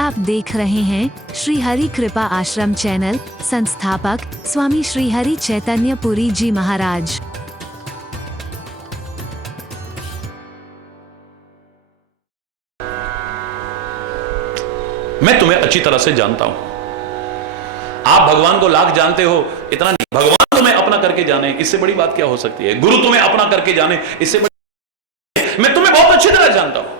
आप देख रहे हैं श्री हरि कृपा आश्रम चैनल। संस्थापक स्वामी श्री हरि चैतन्य पुरी जी महाराज। मैं तुम्हें अच्छी तरह से जानता हूं। आप भगवान को लाख जानते हो, इतना नहीं। भगवान तुम्हें अपना करके जाने, इससे बड़ी बात क्या हो सकती है। गुरु तुम्हें अपना करके जाने, इससे बड़ी। मैं तुम्हें बहुत अच्छी तरह जानता हूं।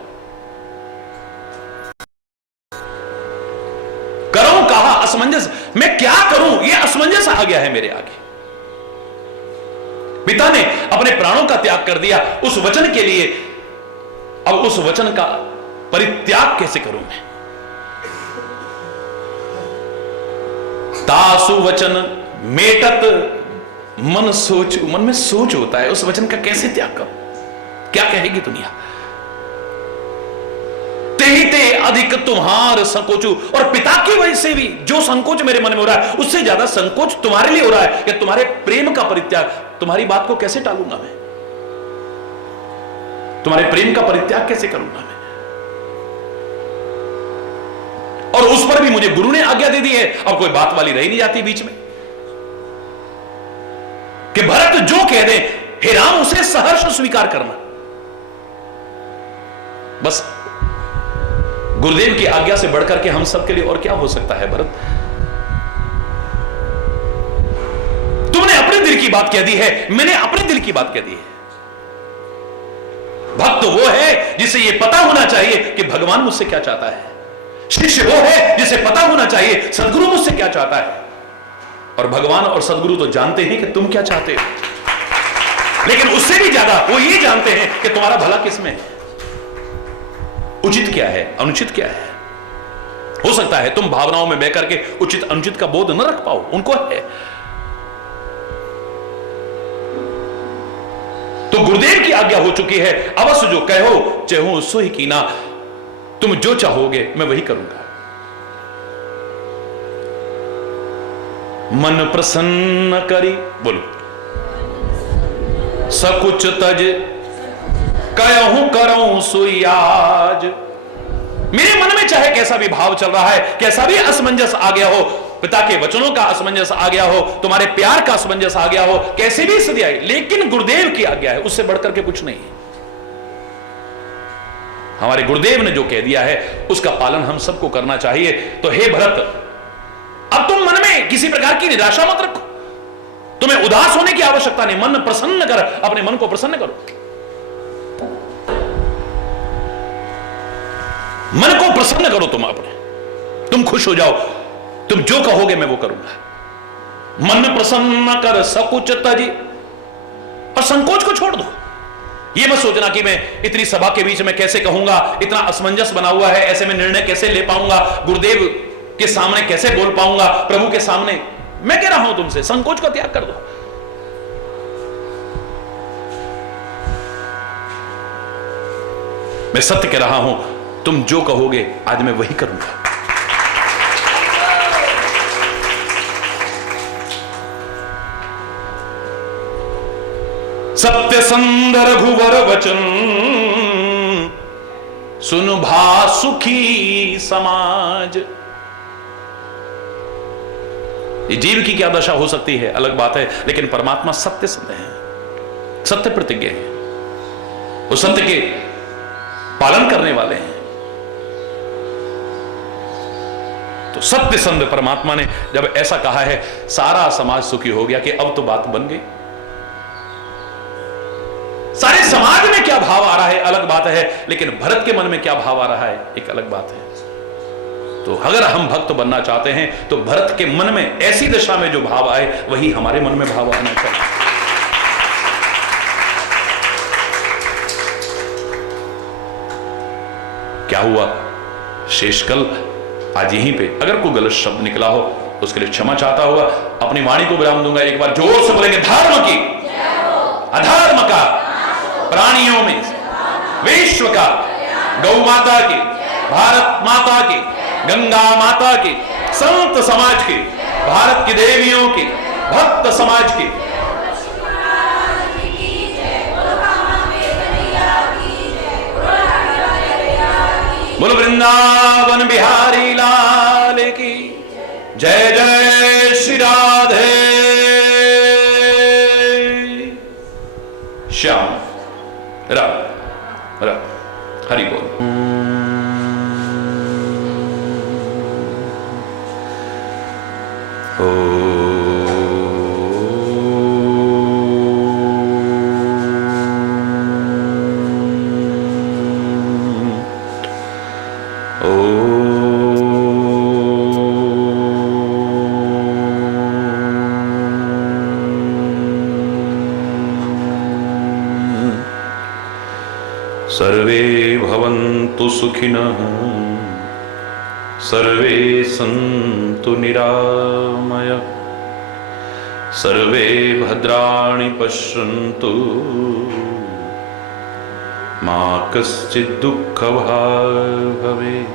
करूं कहा असमंजस, मैं क्या करूं यह असमंजस आ गया है मेरे आगे। पिता ने अपने प्राणों का त्याग कर दिया उस वचन के लिए, अब उस वचन का परित्याग कैसे करूं मैं। तासु वचन मेटत मन सोच, मन में सोच होता है, उस वचन का कैसे त्याग करूं। क्या कहेगी दुनिया। ते अधिक तुम्हार संकोचु, और पिता की वजह से भी जो संकोच मेरे मन में हो रहा है, उससे ज्यादा संकोच तुम्हारे लिए हो रहा है कि तुम्हारे प्रेम का परित्याग। तुम्हारी बात को कैसे टालूंगा मैं, तुम्हारे प्रेम का परित्याग कैसे करूंगा मैं। और उस पर भी मुझे गुरु ने आज्ञा दे दी है, अब कोई बात वाली रही नहीं जाती बीच में कि भरत जो कह दे हे राम उसे सहर्ष स्वीकार करना। बस गुरुदेव की आज्ञा से बढ़कर के हम सबके लिए और क्या हो सकता है भरत। तुमने अपने दिल की बात कह दी है, मैंने अपने दिल की बात कह दी है। भक्त वो है जिसे यह पता होना चाहिए कि भगवान मुझसे क्या चाहता है। शिष्य वो है जिसे पता होना चाहिए सदगुरु मुझसे क्या चाहता है। और भगवान और सदगुरु तो जानते हैं कि तुम क्या चाहते हो, लेकिन उससे भी ज्यादा वो ये जानते हैं कि तुम्हारा भला किसमें है, उचित क्या है, अनुचित क्या है। हो सकता है तुम भावनाओं में बह करके उचित अनुचित का बोध न रख पाओ, उनको है। तो गुरुदेव की आज्ञा हो चुकी है, अवश्य जो कहो चहु सोई कीना। तुम जो चाहोगे मैं वही करूंगा। मन प्रसन्न करी, बोलो सकुच तज कहूं करऊं सोई आज। मेरे मन में चाहे कैसा भी भाव चल रहा है, कैसा भी असमंजस आ गया हो, पिता के वचनों का असमंजस आ गया हो, तुम्हारे प्यार का असमंजस आ गया हो, कैसी भी स्थिति आई, लेकिन गुरुदेव की आज्ञा है, उससे बढ़कर के कुछ नहीं है। हमारे गुरुदेव ने जो कह दिया है उसका पालन हम सबको करना चाहिए। तो हे भरत, अब तुम मन में किसी प्रकार की निराशा मत रखो, तुम्हें उदास होने की आवश्यकता नहीं। मन प्रसन्न कर, अपने मन को प्रसन्न करो, मन को प्रसन्न करो। तुम अपने, तुम खुश हो जाओ, तुम जो कहोगे मैं वो करूंगा। मन प्रसन्न कर सकुच तजी, और संकोच को छोड़ दो। ये मत सोचना कि मैं इतनी सभा के बीच में कैसे कहूंगा, इतना असमंजस बना हुआ है, ऐसे में निर्णय कैसे ले पाऊंगा, गुरुदेव के सामने कैसे बोल पाऊंगा, प्रभु के सामने। मैं कह रहा हूं तुमसे संकोच का त्याग कर दो। मैं सत्य कह रहा हूं, तुम जो कहोगे आज मैं वही करूंगा। सत्य संदर रघुवर वचन सुन भा सुखी समाज। ये जीव की क्या दशा हो सकती है अलग बात है, लेकिन परमात्मा सत्य संध है, सत्य प्रतिज्ञ है, वो सत्य के पालन करने वाले हैं। तो सत्य संध परमात्मा ने जब ऐसा कहा है, सारा समाज सुखी हो गया कि अब तो बात बन गई। सारे समाज में क्या भाव आ रहा है अलग बात है, लेकिन भरत के मन में क्या भाव आ रहा है एक अलग बात है। तो अगर हम भक्त बनना चाहते हैं तो भरत के मन में ऐसी दशा में जो भाव आए वही हमारे मन में भाव आना चाहिए। क्या हुआ शेषकल आज यहीं पे, अगर कोई गलत शब्द निकला हो उसके लिए क्षमा चाहता हुआ अपनी वाणी को विराम दूंगा। एक बार जोर से बोलेंगे, धर्म की अधर्म का, प्राणियों में विश्व का, गौ माता की, भारत माता की, गंगा माता की, संत समाज की, भारत की देवियों की, भक्त समाज की, बोलो वृंदावन बिहारी लाल की जय। जय श्री राधे श्याम राम राम। हरि बोल। सर्वे भवन्तु सुखिनः सर्वे सन्तु निरामयाः सर्वे भद्राणि पश्यन्तु मा कश्चित् दुःखभाग् भवेत्।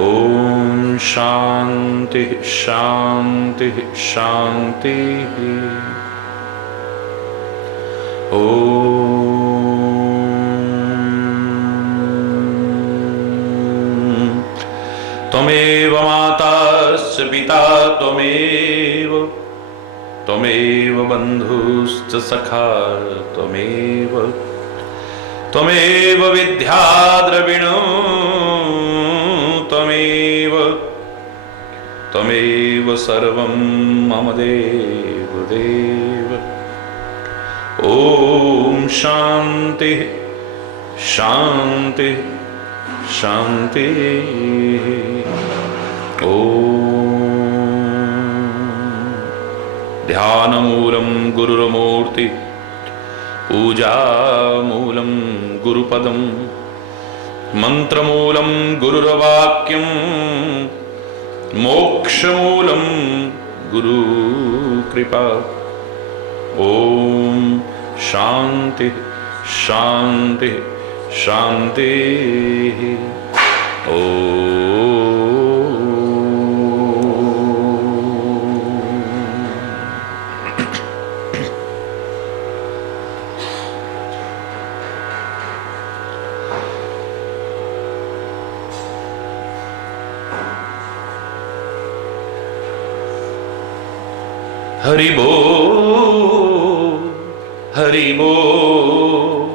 ॐ शान्ति शान्ति शान्तिः। त्वमेव माताश्च पिता त्वमेव त्वमेव बन्धुश्च सखा त्वमेव त्वमेव विद्या द्रविणो त्वमेव त्वमेव सर्वं मम देव देव। ॐ शान्ति शान्ति शान्ति। ध्यानमूलं गुरुर्मूर्ति पूजामूलं गुरुपदं मंत्रमूलं गुरुर्वाक्यं मोक्षमूलं गुरुकृपा। ॐ शान्ति शान्ति शान्ति। हरि बोल हरि बोल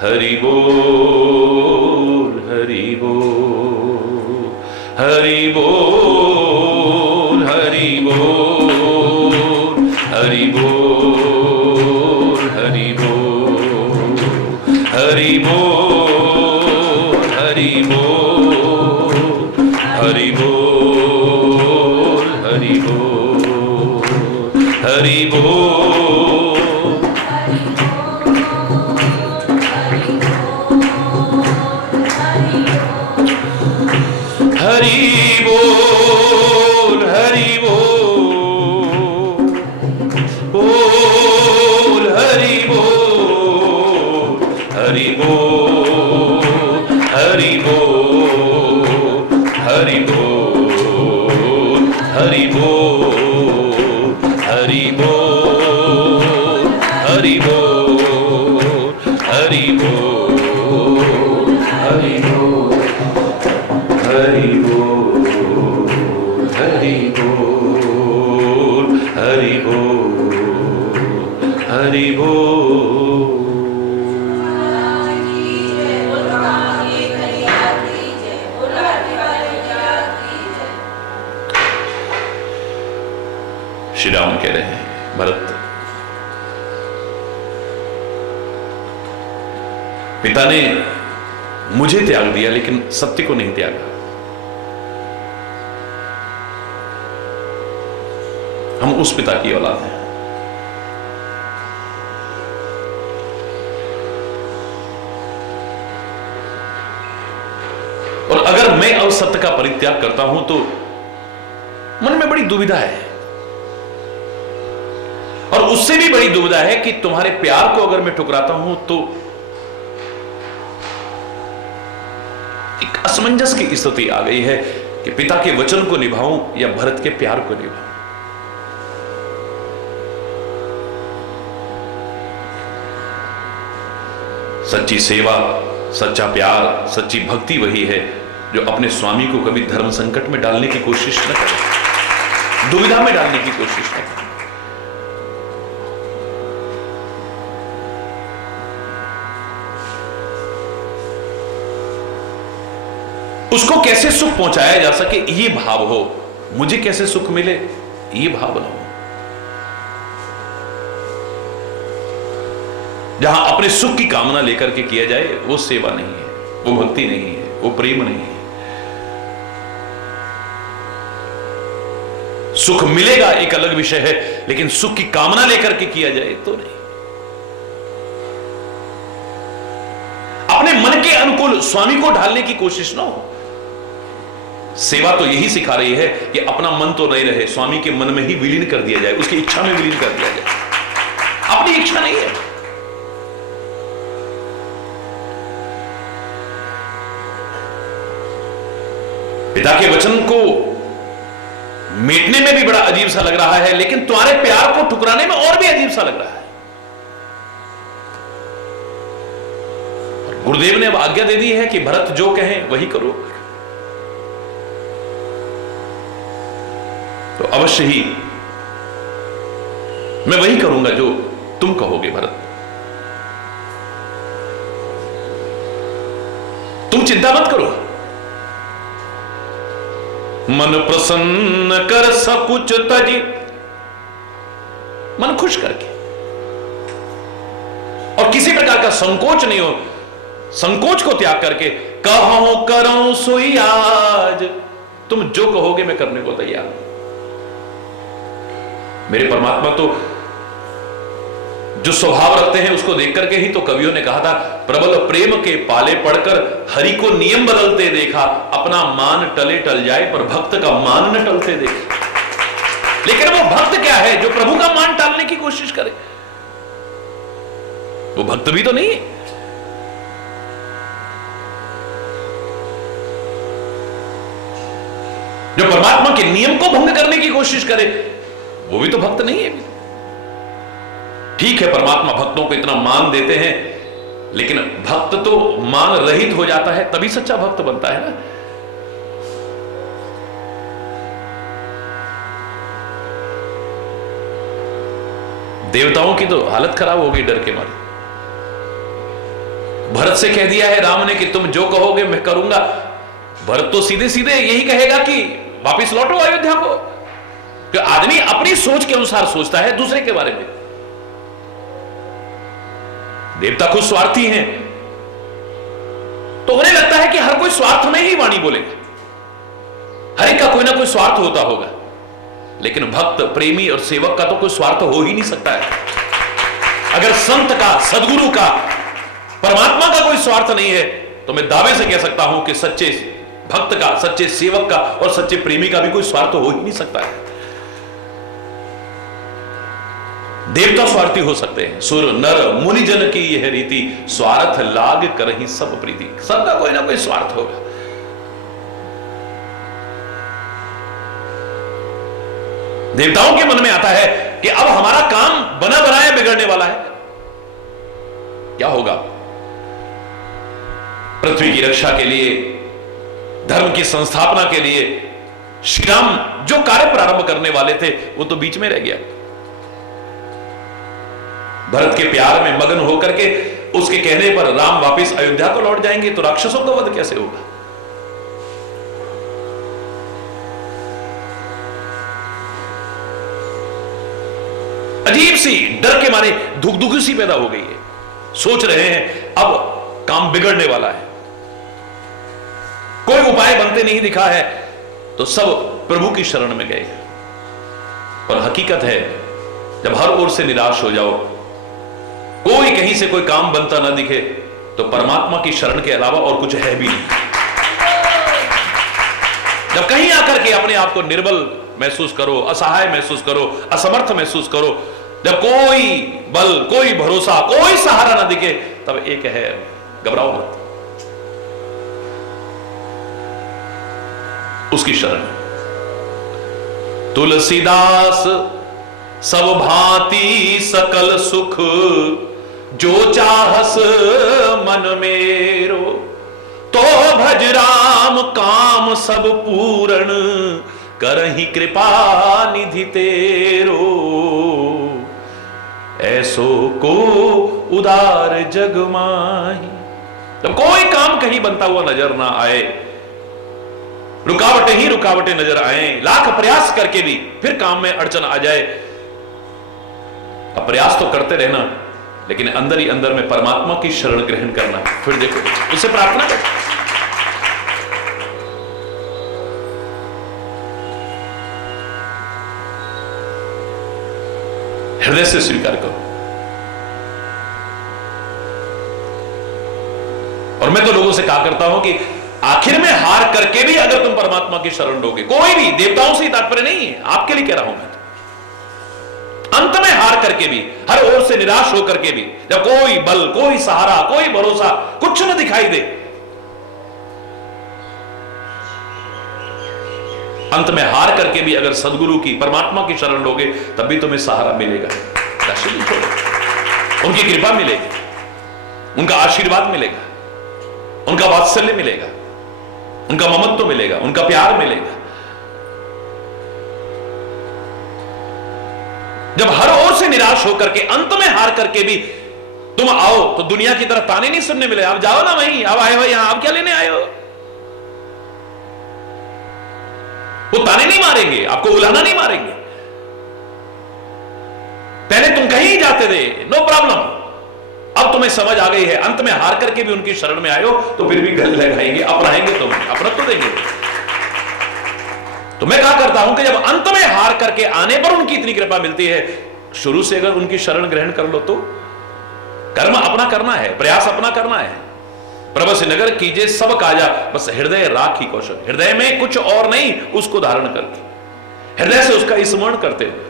हरि बोल हरि बोल हरि बोल हरि बोल हरि बोल हरि बोल हरि बोल हरि बोल हरि बोल हरि बोल हरि बोल। हरि बोल हरि बोल बोल हरि बोल हरि बोल हरि बोल हरि बोल हरि बोल हरि बोल हरि बोल हरि बोल हरि बोल हरि बोल हरि बोल हरि बोल हरि बोल। श्री राम कह रहे हैं भरत, पिता ने मुझे त्याग दिया लेकिन सत्य को नहीं त्यागा। हम उस पिता की औलाद हैं। और अगर मैं असत्य का परित्याग करता हूं तो मन में बड़ी दुविधा है, और उससे भी बड़ी दुविधा है कि तुम्हारे प्यार को अगर मैं ठुकराता हूं तो एक असमंजस की स्थिति आ गई है कि पिता के वचन को निभाऊं या भरत के प्यार को निभाऊं। सच्ची सेवा सच्चा प्यार, सच्ची भक्ति वही है जो अपने स्वामी को कभी धर्म संकट में डालने की कोशिश न करे, दुविधा में डालने की कोशिश न करे। उसको कैसे सुख पहुंचाया जा सके ये भाव हो, मुझे कैसे सुख मिले ये भाव न हो। जहां अपने सुख की कामना लेकर के किया जाए वो सेवा नहीं है, वो भक्ति नहीं है, वो प्रेम नहीं है। सुख मिलेगा एक अलग विषय है, लेकिन सुख की कामना लेकर के किया जाए तो नहीं। अपने मन के अनुकूल स्वामी को ढालने की कोशिश ना हो। सेवा तो यही सिखा रही है कि अपना मन तो नहीं रहे, स्वामी के मन में ही विलीन कर दिया जाए, उसकी इच्छा में विलीन कर दिया जाए। अपनी इच्छा नहीं है। पिता के वचन को मिटने में भी बड़ा अजीब सा लग रहा है, लेकिन तुम्हारे प्यार को ठुकराने में और भी अजीब सा लग रहा है। गुरुदेव ने अब आज्ञा दे दी है कि भरत जो कहें वही करो, तो अवश्य ही मैं वही करूंगा जो तुम कहोगे भरत। तुम चिंता मत करो। मन प्रसन्न कर सकुच तजी, मन खुश करके, और किसी प्रकार का संकोच नहीं हो, संकोच को त्याग करके कहो करो सोई आज, तुम जो कहोगे मैं करने को तैयार हूं। मेरे परमात्मा तो जो स्वभाव रखते हैं उसको देख करके ही तो कवियों ने कहा था, प्रबल प्रेम के पाले पड़कर हरि को नियम बदलते देखा, अपना मान टले टल जाए पर भक्त का मान न टलते देखे। लेकिन वो भक्त क्या है जो प्रभु का मान टालने की कोशिश करे? वो भक्त भी तो नहीं है। जो परमात्मा के नियम को भंग करने की कोशिश करे वो भी तो भक्त नहीं है। ठीक है, परमात्मा भक्तों को इतना मान देते हैं, लेकिन भक्त तो मान रहित हो जाता है तभी सच्चा भक्त बनता है ना। देवताओं की तो हालत खराब हो गई डर के मारे। भरत से कह दिया है राम ने कि तुम जो कहोगे मैं करूंगा। भरत तो सीधे सीधे यही कहेगा कि वापिस लौटो अयोध्या को। कि आदमी अपनी सोच के अनुसार सोचता है दूसरे के बारे में। देवता खुद स्वार्थी हैं, तो उन्हें लगता है कि हर कोई स्वार्थ में ही वाणी बोलेगा, हर एक का कोई ना कोई स्वार्थ होता होगा। लेकिन भक्त, प्रेमी और सेवक का तो कोई स्वार्थ हो ही नहीं सकता है। अगर संत का, सदगुरु का, परमात्मा का कोई स्वार्थ नहीं है, तो मैं दावे से कह सकता हूं कि सच्चे भक्त का, सच्चे सेवक का और सच्चे प्रेमी का भी कोई स्वार्थ हो ही नहीं सकता है। देवता स्वार्थी हो सकते हैं, सुर नर मुनि जन की यह रीति, स्वार्थ लाग करही सब प्रीति। सबका कोई ना कोई स्वार्थ होगा। देवताओं के मन में आता है कि अब हमारा काम बना बनाया बिगड़ने वाला है, क्या होगा? पृथ्वी की रक्षा के लिए, धर्म की संस्थापना के लिए श्री राम जो कार्य प्रारंभ करने वाले थे वो तो बीच में रह गया। भरत के प्यार में मगन होकर के उसके कहने पर राम वापस अयोध्या को लौट जाएंगे, तो राक्षसों का वध कैसे होगा? अजीब सी डर के मारे धुकधुकी सी पैदा हो गई है। सोच रहे हैं अब काम बिगड़ने वाला है, कोई उपाय बनते नहीं दिखा है, तो सब प्रभु की शरण में गए। और हकीकत है, जब हर ओर से निराश हो जाओ, कोई कहीं से कोई काम बनता ना दिखे, तो परमात्मा की शरण के अलावा और कुछ है भी नहीं। जब कहीं आकर के अपने आप को निर्बल महसूस करो, असहाय महसूस करो, असमर्थ महसूस करो, जब कोई बल, कोई भरोसा, कोई सहारा ना दिखे, तब एक है, घबराओ मत, उसकी शरण। तुलसीदास सब भांति सकल सुख, जो चाहस मन मेरो, तो भज राम काम सब पूरण, करहि कृपा निधि तेरो, ऐसो को उदार जग माही। जब कोई काम कहीं बनता हुआ नजर ना आए, रुकावटें ही रुकावटें नजर आए, लाख प्रयास करके भी फिर काम में अड़चन आ जाए, अब प्रयास तो करते रहना, लेकिन अंदर ही अंदर में परमात्मा की शरण ग्रहण करना। फिर देखो, उससे प्रार्थना कर, हृदय से स्वीकार करो। और मैं तो लोगों से कहा करता हूं कि आखिर में हार करके भी अगर तुम परमात्मा की शरण लोगे, कोई भी, देवताओं से ही तात्पर्य नहीं है, आपके लिए कह रहा हूं मैं तो। अंत में हार करके भी, हर ओर से निराश होकर के भी, जब कोई बल, कोई सहारा, कोई भरोसा, कुछ न दिखाई दे, अंत में हार करके भी अगर सदगुरु की, परमात्मा की शरण लोगे, तब भी तुम्हें सहारा मिलेगा। उनकी कृपा मिलेगी, उनका आशीर्वाद मिलेगा, उनका वात्सल्य मिलेगा, उनका ममत्व मिलेगा, उनका प्यार मिलेगा। जब हर ओर से निराश होकर के, अंत में हार करके भी तुम आओ, तो दुनिया की तरफ ताने नहीं सुनने मिले, आप जाओ ना वहीं, आप आए हो यहां, आप क्या लेने आए हो? वो ताने नहीं मारेंगे, आपको उलाना नहीं मारेंगे। पहले तुम कहीं जाते थे, नो प्रॉब्लम, अब तुम्हें समझ आ गई है, अंत में हार करके भी उनकी शरण में आयो, तो फिर भी गल लगाएंगे, अपनाएंगे, तुम्हें अपनत्व देंगे। तो मैं कहा करता हूं कि जब अंत में हार करके आने पर उनकी इतनी कृपा मिलती है, शुरू से अगर उनकी शरण ग्रहण कर लो, तो कर्म अपना करना है, प्रयास अपना करना है। प्रभस नगर कीजिए सब काजा, बस हृदय राखी कौशल, हृदय में कुछ और नहीं, उसको धारण करके, हृदय से उसका स्मरण करते हुए।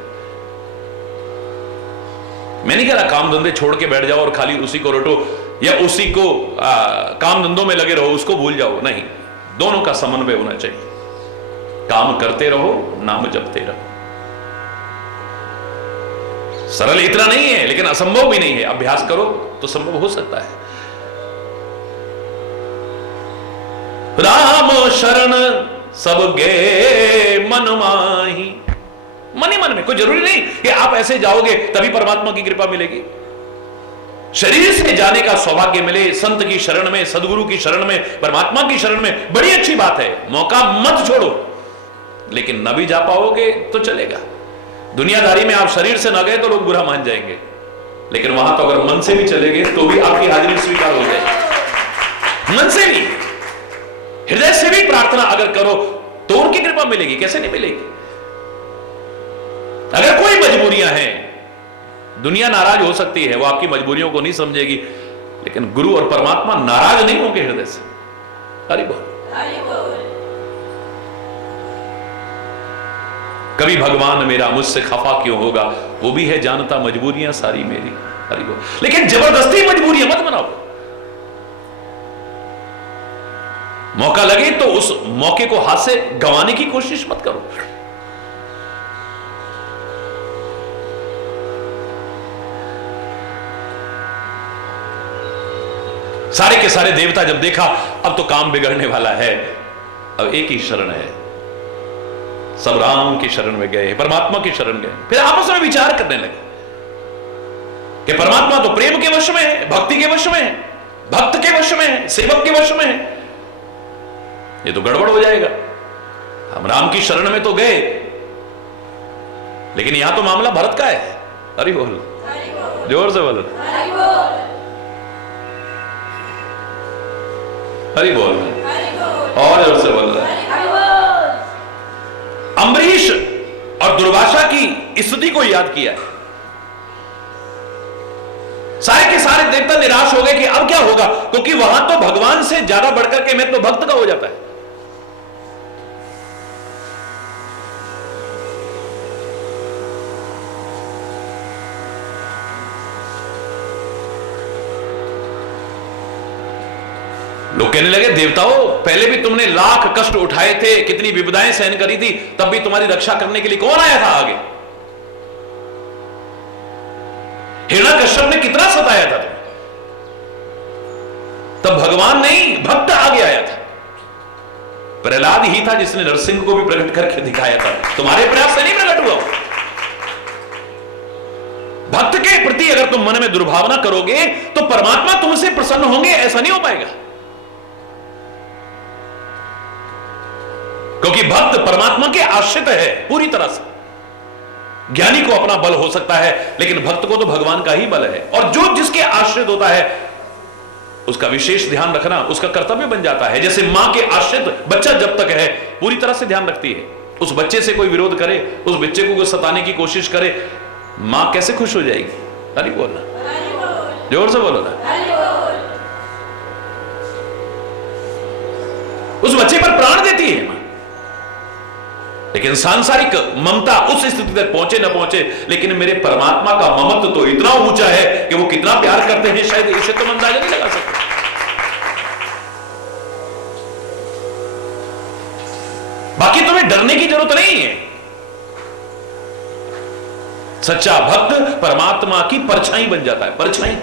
मैं नहीं कह रहा काम धंधे छोड़ के बैठ जाओ और खाली उसी को रटो, या उसी को काम धंधों में लगे रहो, उसको भूल जाओ, नहीं, दोनों का समन्वय होना चाहिए। काम करते रहो, नाम जपते रहो। सरल इतना नहीं है, लेकिन असंभव भी नहीं है, अभ्यास करो तो संभव हो सकता है। राम शरण सब गे मन माही, मन ही मन में, कोई जरूरी नहीं कि आप ऐसे जाओगे तभी परमात्मा की कृपा मिलेगी। शरीर से जाने का सौभाग्य मिले संत की शरण में, सदगुरु की शरण में, परमात्मा की शरण में, बड़ी अच्छी बात है, मौका मत छोड़ो। लेकिन न भी जा पाओगे तो चलेगा, दुनियादारी में आप शरीर से न गए तो लोग बुरा मान जाएंगे, लेकिन वहां तो अगर मन से भी चले गए तो भी आपकी हाजिरी स्वीकार हो जाएगी। मन से भी, हृदय से भी प्रार्थना अगर करो तो उनकी कृपा मिलेगी, कैसे नहीं मिलेगी। अगर कोई मजबूरियां हैं, दुनिया नाराज हो सकती है, वो आपकी मजबूरियों को नहीं समझेगी, लेकिन गुरु और परमात्मा नाराज नहीं होंगे हृदय से। हरि बोल। कभी भगवान मेरा मुझसे खफा क्यों होगा, वो भी है जानता मजबूरियां सारी मेरी। हरि बोल। लेकिन जबरदस्ती मजबूरियां मत बनाओ, मौका लगे तो उस मौके को हाथ से गंवाने की कोशिश मत करो। सारे के सारे देवता जब देखा अब तो काम बिगड़ने वाला है, अब एक ही शरण है, सब राम की शरण में गए, परमात्मा की शरण गए। फिर आपस में विचार करने लगे कि परमात्मा तो प्रेम के वश में है, भक्ति के वश में है, भक्त के वश में है, सेवक के वश में है, ये तो गड़बड़ हो जाएगा। हम राम की शरण में तो गए, लेकिन यहां तो मामला भरत का है। हरि बोल, जोर से बोलो हरि बोल, और जोर से बोल रहा है। अम्बरीश और दुर्वासा की स्तुति को याद किया है। सारे के सारे देवता निराश हो गए कि अब क्या होगा, क्योंकि वहां तो भगवान से ज्यादा बढ़कर के मैं तो भक्त का हो जाता है। लोग कहने लगे देवताओं, पहले भी तुमने लाख कष्ट उठाए थे, कितनी विपदाएं सहन करी थी, तब भी तुम्हारी रक्षा करने के लिए कौन आया था आगे? हिरण्यकश्यप ने कितना सताया था तुम्हें, तब भगवान नहीं भक्त आगे आया था। प्रहलाद ही था जिसने नरसिंह को भी प्रकट करके दिखाया था, तुम्हारे प्रयास से नहीं प्रकट हुआ। भक्त के प्रति अगर तुम मन में दुर्भावना करोगे तो परमात्मा तुमसे प्रसन्न होंगे, ऐसा नहीं हो पाएगा। क्योंकि भक्त परमात्मा के आश्रित है पूरी तरह से। ज्ञानी को अपना बल हो सकता है, लेकिन भक्त को तो भगवान का ही बल है। और जो जिसके आश्रित होता है उसका विशेष ध्यान रखना उसका कर्तव्य बन जाता है। जैसे मां के आश्रित बच्चा जब तक है पूरी तरह से ध्यान रखती है, उस बच्चे से कोई विरोध करे, उस बच्चे को कोई सताने की कोशिश करे, मां कैसे खुश हो जाएगी? अरे बोलना, जोर से बोलो ना। उस बच्चे पर प्राण देती है मां। लेकिन सांसारिक ममता उस स्थिति तक पहुंचे न पहुंचे, लेकिन मेरे परमात्मा का ममत्व तो इतना ऊंचा है कि वो कितना प्यार करते हैं, शायद इसे तो अंदाजा नहीं लगा सकते। बाकी तुम्हें डरने की जरूरत नहीं है। सच्चा भक्त परमात्मा की परछाई बन जाता है, परछाई।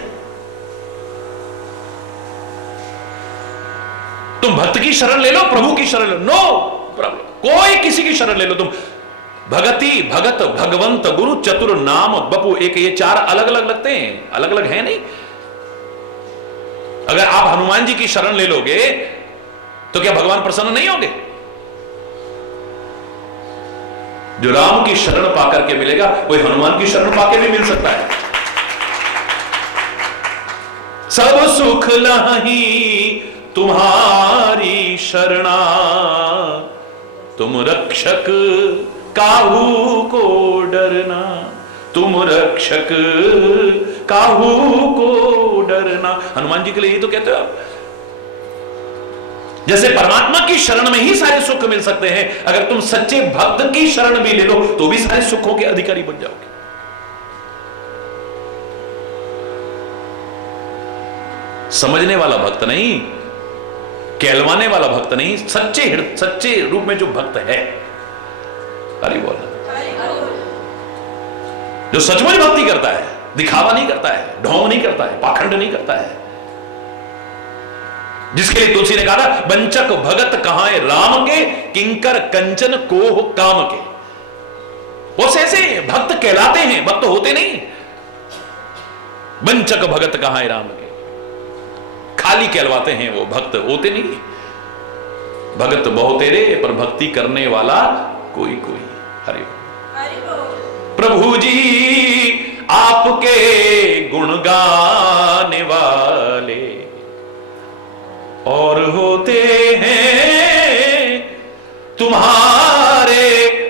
तुम भक्त की शरण ले लो, प्रभु की शरण ले लो, नो कोई किसी की शरण ले लो तुम। भगति, भगत, भगवंत, गुरु, चतुर, नाम, बपू, एक, ये चार अलग अलग लगते हैं, अलग अलग है नहीं। अगर आप हनुमान जी की शरण ले लोगे तो क्या भगवान प्रसन्न नहीं होंगे? जो राम की शरण पाकर के मिलेगा वही हनुमान की शरण पाकर भी मिल सकता है। सब सुख लही तुम्हारी शरणा, तुम रक्षक काहू को डरना, तुम रक्षक काहू को डरना। हनुमान जी के लिए ये तो कहते हो आप। जैसे परमात्मा की शरण में ही सारे सुख मिल सकते हैं, अगर तुम सच्चे भक्त की शरण भी ले लो तो भी सारे सुखों के अधिकारी बन जाओगे। समझने वाला भक्त नहीं, कहलवाने वाला भक्त नहीं, सच्चे रूप में जो भक्त है, हरि बोल, जो सचमुच भक्ति करता है, दिखावा नहीं करता है, ढोंग नहीं करता है, पाखंड नहीं करता है, जिसके लिए तुलसी ने कहा था बंचक भगत कहां है राम के, किंकर कंचन कोह काम के। वो ऐसे भक्त कहलाते हैं, भक्त होते नहीं। बंचक भगत कहां है राम के, खाली कहलवाते हैं, वो भक्त होते नहीं। भगत बहुतेरे पर भक्ति करने वाला कोई कोई। हरि प्रभु जी आपके गुण गाने वाले और होते हैं तुम्हारे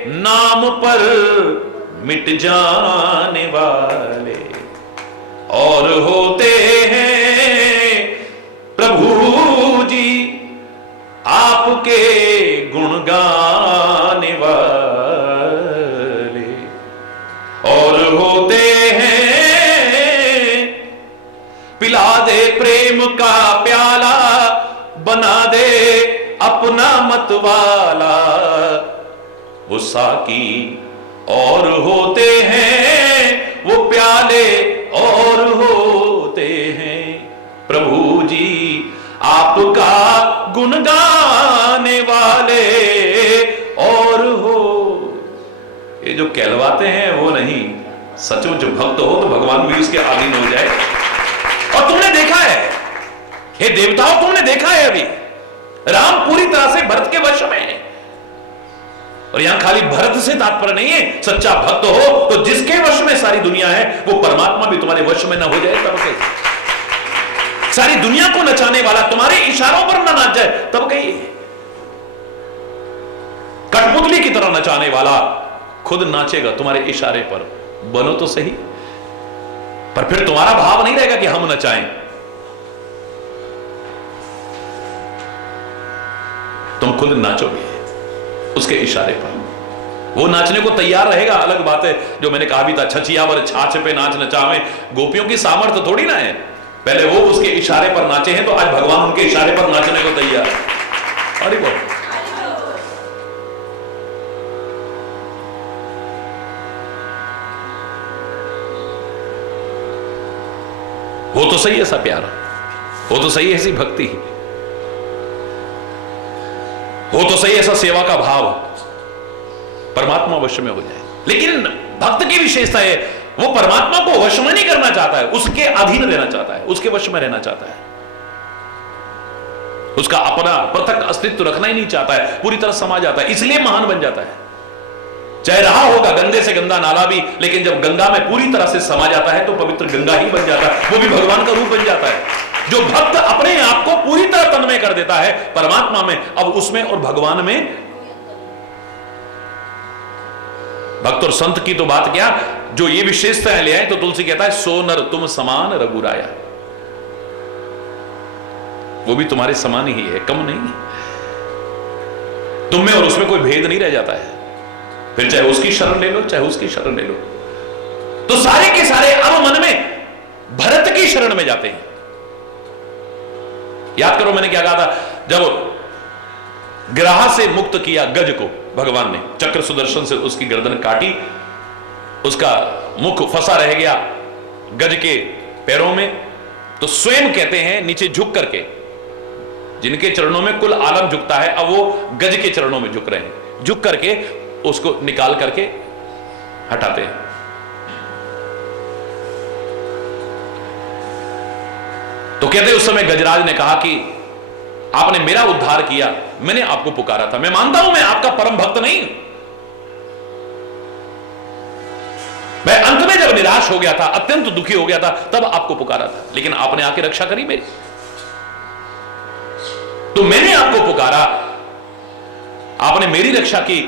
नाम पर मिट जाने वाले, और होते हैं प्रभु जी आपके गुण गाने वाले, और होते हैं पिला दे प्रेम का प्याला, बना दे अपना मतवाला वो साकी, और होते हैं वो प्याले, और होते हैं प्रभु जी आपका गुण गाने वाले, और हो। ये जो कहलवाते हैं वो नहीं, सचमुच भक्त हो तो भगवान भी उसके अधीन हो जाए। और तुमने देखा है, हे देवताओं, तुमने देखा है अभी राम पूरी तरह से भरत के वश में है। और यहां खाली भरत से तात्पर्य नहीं है, सच्चा भक्त हो तो जिसके वश में सारी दुनिया है वो परमात्मा भी तुम्हारे वश में ना हो जाए तब कहीं। सारी दुनिया को नचाने वाला तुम्हारे इशारों पर ना नाच जाए तब कहीं। कठपुतली की तरह नचाने वाला खुद नाचेगा तुम्हारे इशारे पर, बनो तो सही। पर फिर तुम्हारा भाव नहीं रहेगा कि हम नचाएं, तुम खुद नाचोगे उसके इशारे पर। वो नाचने को तैयार रहेगा, अलग बात है। जो मैंने कहा भी था, छछियावर छाछ पे नाच नचावे, गोपियों की सामर्थ्य थोड़ी ना है। पहले वो उसके इशारे पर नाचे हैं तो आज भगवान उनके इशारे पर नाचने को तैयार है। अरे बोल, हो तो सही ऐसा प्यार, हो तो सही ऐसी भक्ति, हो तो सही ऐसा सेवा का भाव, परमात्मा वश में हो जाए। लेकिन भक्त की विशेषता है, वो परमात्मा को वश में नहीं करना चाहता है, उसके अधीन रहना चाहता है, उसके वश में रहना चाहता है, उसका अपना पृथक अस्तित्व रखना ही नहीं चाहता है, पूरी तरह समा जाता है, इसलिए महान बन जाता है। चाहे रहा होगा गंदे से गंदा नाला भी, लेकिन जब गंगा में पूरी तरह से समा जाता है तो पवित्र गंगा ही बन जाता है, वो भी भगवान का रूप बन जाता है। जो भक्त अपने आप को पूरी तरह तन्मय कर देता है परमात्मा में, अब उसमें और भगवान में, भक्त और संत की तो बात क्या, जो ये विशेषताएं ले आए तो तुलसी कहता है सो नर तुम समान रघुराया, वो भी तुम्हारे समान ही है, कम नहीं, तुम में और उसमें कोई भेद नहीं रह जाता है। फिर चाहे उसकी शरण ले लो, चाहे उसकी शरण ले लो, तो सारे के सारे अब मन में भरत की शरण में जाते हैं। याद करो मैंने क्या कहा था, जब ग्राह से मुक्त किया गज को भगवान ने, चक्र सुदर्शन से उसकी गर्दन काटी, उसका मुख फंसा रह गया गज के पैरों में, तो स्वयं कहते हैं नीचे झुक करके, जिनके चरणों में कुल आलम झुकता है, अब वो गज के चरणों में झुक रहे हैं, झुक करके उसको निकाल करके हटाते हैं। तो कहते उस समय गजराज ने कहा कि आपने मेरा उद्धार किया, मैंने आपको पुकारा था, मैं मानता हूं मैं आपका परम भक्त नहीं हूं, मैं अंत में जब निराश हो गया था, अत्यंत दुखी हो गया था, तब आपको पुकारा था, लेकिन आपने आके रक्षा करी मेरी, तो मैंने आपको पुकारा, आपने मेरी रक्षा की,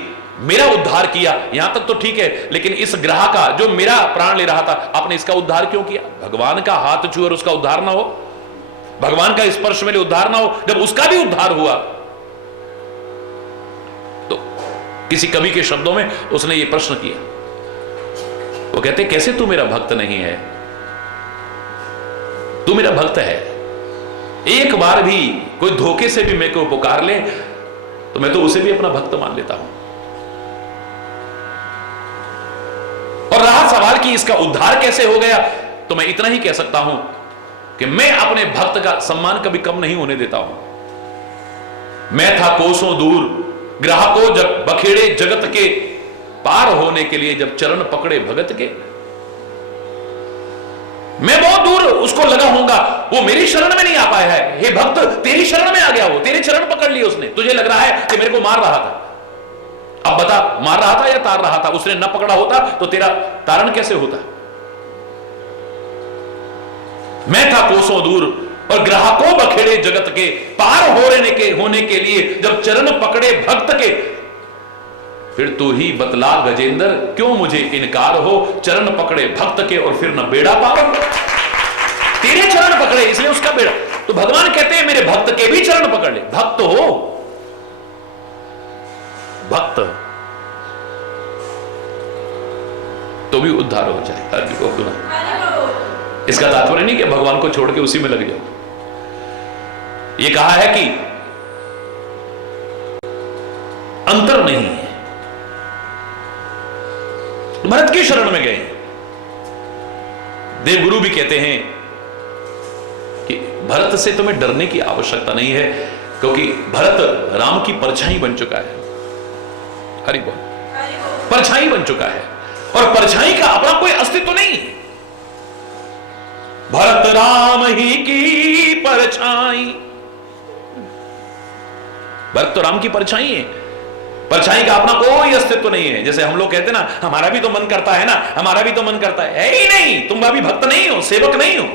मेरा उद्धार किया, यहां तक तो ठीक है, लेकिन इस ग्रह का जो मेरा प्राण ले रहा था, आपने इसका उद्धार क्यों किया? भगवान का हाथ छू और उसका उद्धार ना हो, भगवान का स्पर्श मेरे उद्धार ना हो, जब उसका भी उद्धार हुआ, तो किसी कवि के शब्दों में उसने ये प्रश्न किया, वो कहते कैसे तू मेरा भक्त नहीं है? तू मेरा भक्त है, एक बार भी कोई धोखे से भी मेरे को पुकार ले तो मैं तो उसे भी अपना भक्त मान लेता हूं। और रहा सवाल कि इसका उद्धार कैसे हो गया, तो मैं इतना ही कह सकता हूं कि मैं अपने भक्त का सम्मान कभी कम नहीं होने देता हूं। मैं था कोसों दूर, ग्राह को जब बखेड़े जगत के, पार होने के लिए जब चरण पकड़े भगत के, मैं बहुत दूर उसको लगा होऊंगा, वो मेरी शरण में नहीं आ पाया है। हे भक्त तेरी शरण में आ गया, वो तेरे चरण पकड़ लिए उसने, तुझे लग रहा है कि मेरे को मार रहा था, अब बता मार रहा था या तार रहा था? उसने न पकड़ा होता तो तेरा तारण कैसे होता? मैं था कोसों दूर और ग्राहकों बखेड़े जगत के, पार होने के लिए जब चरण पकड़े भक्त के, फिर तू ही बतला गजेंद्र क्यों मुझे इनकार हो, चरण पकड़े भक्त के और फिर न बेड़ा पार, तेरे चरण पकड़े इसलिए उसका बेड़ा। तो भगवान कहते हैं मेरे भक्त के भी चरण पकड़ ले, भक्त हो, भक्त तो भी उद्धार हो जाए। इसका तात्पर्य नहीं कि भगवान को छोड़ के उसी में लग जाओ, ये कहा है कि अंतर नहीं है। भरत की शरण में गए, देवगुरु भी कहते हैं कि भरत से तुम्हें डरने की आवश्यकता नहीं है, क्योंकि भरत राम की परछाई बन चुका है। हरि बोल, परछाई बन चुका है, और परछाई का अपना कोई अस्तित्व नहीं। भरत राम ही की परछाई, भरत तो राम की परछाई है, परछाई का अपना कोई अस्तित्व नहीं है। जैसे हम लोग कहते ना हमारा भी तो मन करता है ना, हमारा भी तो मन करता है ही नहीं। तुम अभी भक्त नहीं हो, सेवक नहीं हो,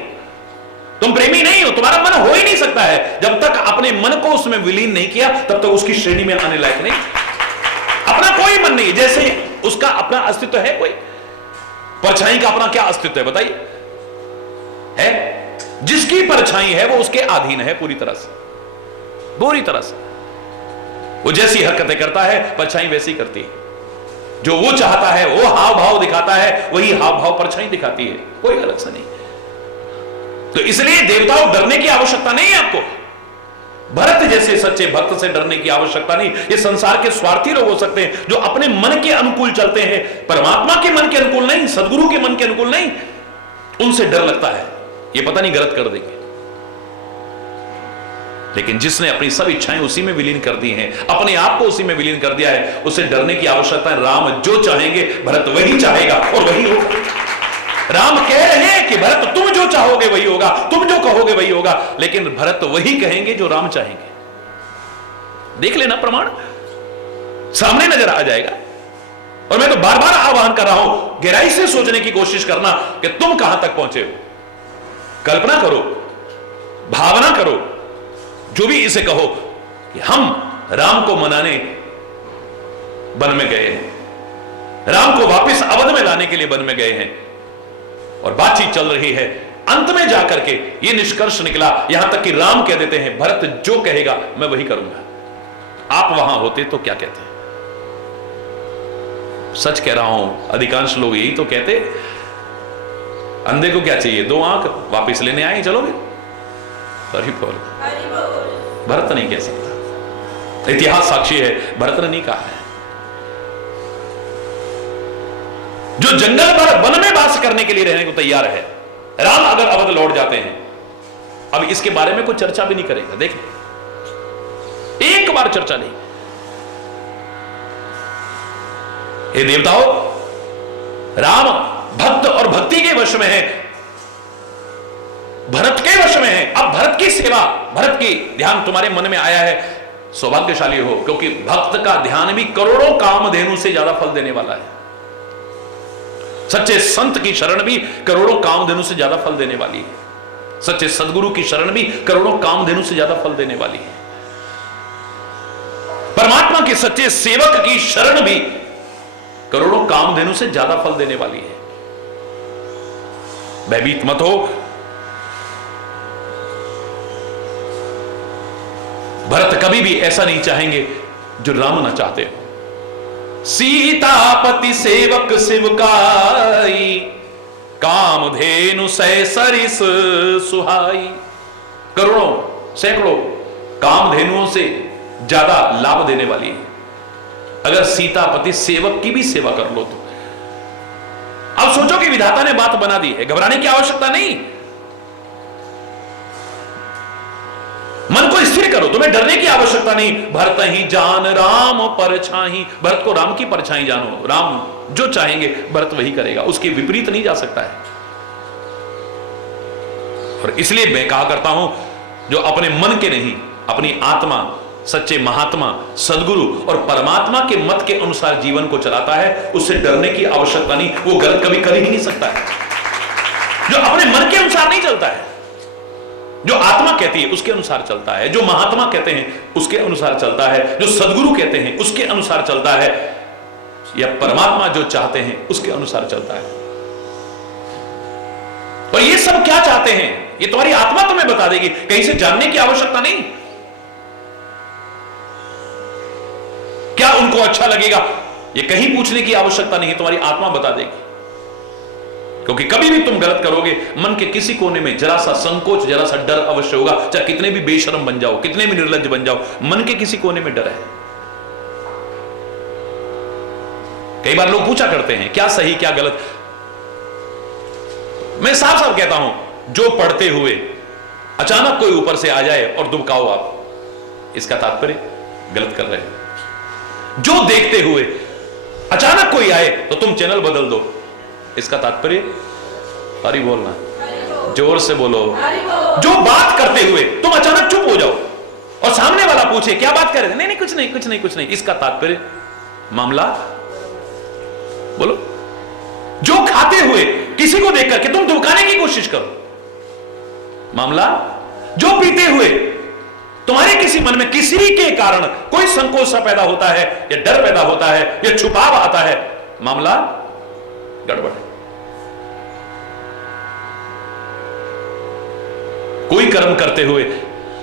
तुम प्रेमी नहीं हो, तुम्हारा मन हो ही नहीं सकता है जब तक अपने मन को उसमें विलीन नहीं किया, तब तक उसकी श्रेणी में आने लायक नहीं। अपना कोई मन नहीं, जैसे उसका अपना अस्तित्व है कोई, परछाई का अपना क्या अस्तित्व है बताइए? है जिसकी परछाई है वो उसके अधीन है पूरी तरह से, पूरी तरह से। वो जैसी हरकतें करता है परछाई वैसी करती है, जो वो चाहता है वो हाव भाव दिखाता है, वही हाव भाव परछाई दिखाती है, कोई अलग सा नहीं। तो इसलिए देवताओं डरने की आवश्यकता नहीं है आपको, भरत जैसे सच्चे भक्त से डरने की आवश्यकता नहीं। ये संसार के स्वार्थी लोग हो सकते हैं जो अपने मन के अनुकूल चलते हैं, परमात्मा के मन के अनुकूल नहीं, सदगुरु के मन के अनुकूल नहीं, उनसे डर लगता है। ये पता नहीं गलत कर देंगे। लेकिन जिसने अपनी सब इच्छाएं उसी में विलीन कर दी हैं, अपने आप को उसी में विलीन कर दिया है, उसे डरने की आवश्यकता है। राम जो चाहेंगे भरत वही चाहेगा और वही होगा। राम कह रहे हैं कि भरत तुम जो चाहोगे वही होगा, तुम जो कहोगे वही होगा, लेकिन भरत वही कहेंगे जो राम चाहेंगे। देख लेना, प्रमाण सामने नजर आ जाएगा। और मैं तो बार बार आह्वान कर रहा हूं, गहराई से सोचने की कोशिश करना कि तुम कहां तक पहुंचे हो। कल्पना करो, भावना करो, जो भी इसे कहो कि हम राम को मनाने वन में गए हैं, राम को वापस अवध में लाने के लिए वन में गए हैं और बातचीत चल रही है। अंत में जाकर के यह निष्कर्ष निकला, यहां तक कि राम कह देते हैं भरत जो कहेगा मैं वही करूंगा। आप वहां होते तो क्या कहते? सच कह रहा हूं, अधिकांश लोग यही तो कहते। अंधे को क्या चाहिए? 2 आंख, वापस लेने आए, चलोगे? हरि बोल। भरत नहीं कह सकता, इतिहास साक्षी है, भरत ने नहीं कहा है। जो जंगल पर वन में वास करने के लिए रहने को तैयार है, राम अगर अवध लौट जाते हैं, अब इसके बारे में कोई चर्चा भी नहीं करेगा। देख, एक बार चर्चा नहीं। हे देवताओं, राम भक्त और भक्ति के वश में है, भरत के वश में है। अब भरत की सेवा, भरत की ध्यान तुम्हारे मन में आया है, सौभाग्यशाली हो, क्योंकि भक्त का ध्यान भी करोड़ों कामधेनु से ज्यादा फल देने वाला है। सच्चे संत की शरण भी करोड़ों कामधेनु से ज्यादा फल देने वाली है। सच्चे सदगुरु की शरण भी करोड़ों कामधेनु से ज्यादा फल देने वाली है। परमात्मा के सच्चे सेवक की शरण भी करोड़ों कामधेनु से ज्यादा फल देने वाली है। भयभीत मत हो। भरत कभी भी ऐसा नहीं चाहेंगे जो राम ना चाहते हो। सीतापति सेवक शिवकाई, कामधेनु सै सरिस सुहाई। करोड़ों सैकड़ों कामधेनुओं से ज्यादा लाभ देने वाली है अगर सीतापति सेवक की भी सेवा कर लो तो। अब सोचो कि विधाता ने बात बना दी है, घबराने की आवश्यकता नहीं। मन को स्थिर करो, तुम्हें डरने की आवश्यकता नहीं। भरत ही जान राम परछाई, भरत को राम की परछाई जानो। राम जो चाहेंगे भरत वही करेगा, उसके विपरीत नहीं जा सकता है। और इसलिए मैं कहा करता हूं, जो अपने मन के नहीं, अपनी आत्मा, सच्चे महात्मा, सदगुरु और परमात्मा के मत के अनुसार जीवन को चलाता है, उससे डरने की आवश्यकता नहीं। वो गलत कभी कर ही नहीं सकता है। जो अपने मन के अनुसार नहीं चलता है, जो आत्मा कहती है उसके अनुसार चलता है, जो महात्मा कहते हैं उसके अनुसार चलता है, जो सदगुरु कहते हैं उसके अनुसार चलता है, या परमात्मा जो चाहते हैं उसके अनुसार चलता है। और ये सब क्या चाहते हैं ये तुम्हारी आत्मा तुम्हें बता देगी, कहीं से जानने की आवश्यकता नहीं। क्या उनको अच्छा लगेगा ये कहीं पूछने की आवश्यकता नहीं है, तुम्हारी आत्मा बता देगी। क्योंकि कभी भी तुम गलत करोगे, मन के किसी कोने में जरा सा संकोच, जरा सा डर अवश्य होगा। चाहे कितने भी बेशर्म बन जाओ, कितने भी निर्लज्ज बन जाओ, मन के किसी कोने में डर है। कई बार लोग पूछा करते हैं क्या सही क्या गलत। मैं साफ साफ कहता हूं, जो पढ़ते हुए अचानक कोई ऊपर से आ जाए और दुबकाओ आप, इसका तात्पर्य गलत कर रहे हैं। जो देखते हुए अचानक कोई आए तो तुम चैनल बदल दो, इसका तात्पर्य हरि बोलना, जोर से बोलो। जो बात करते हुए तुम अचानक चुप हो जाओ और सामने वाला पूछे क्या बात कर रहे थे, नहीं नहीं कुछ नहीं कुछ नहीं कुछ नहीं, इसका तात्पर्य मामला बोलो। जो खाते हुए किसी को देख करके तुम दुबकाने की कोशिश करो, मामला। जो पीते हुए तुम्हारे किसी मन में किसी के कारण कोई संकोच सा पैदा होता है, या डर पैदा होता है, या छुपाव आता है, मामला गड़बड़ है। कोई कर्म करते हुए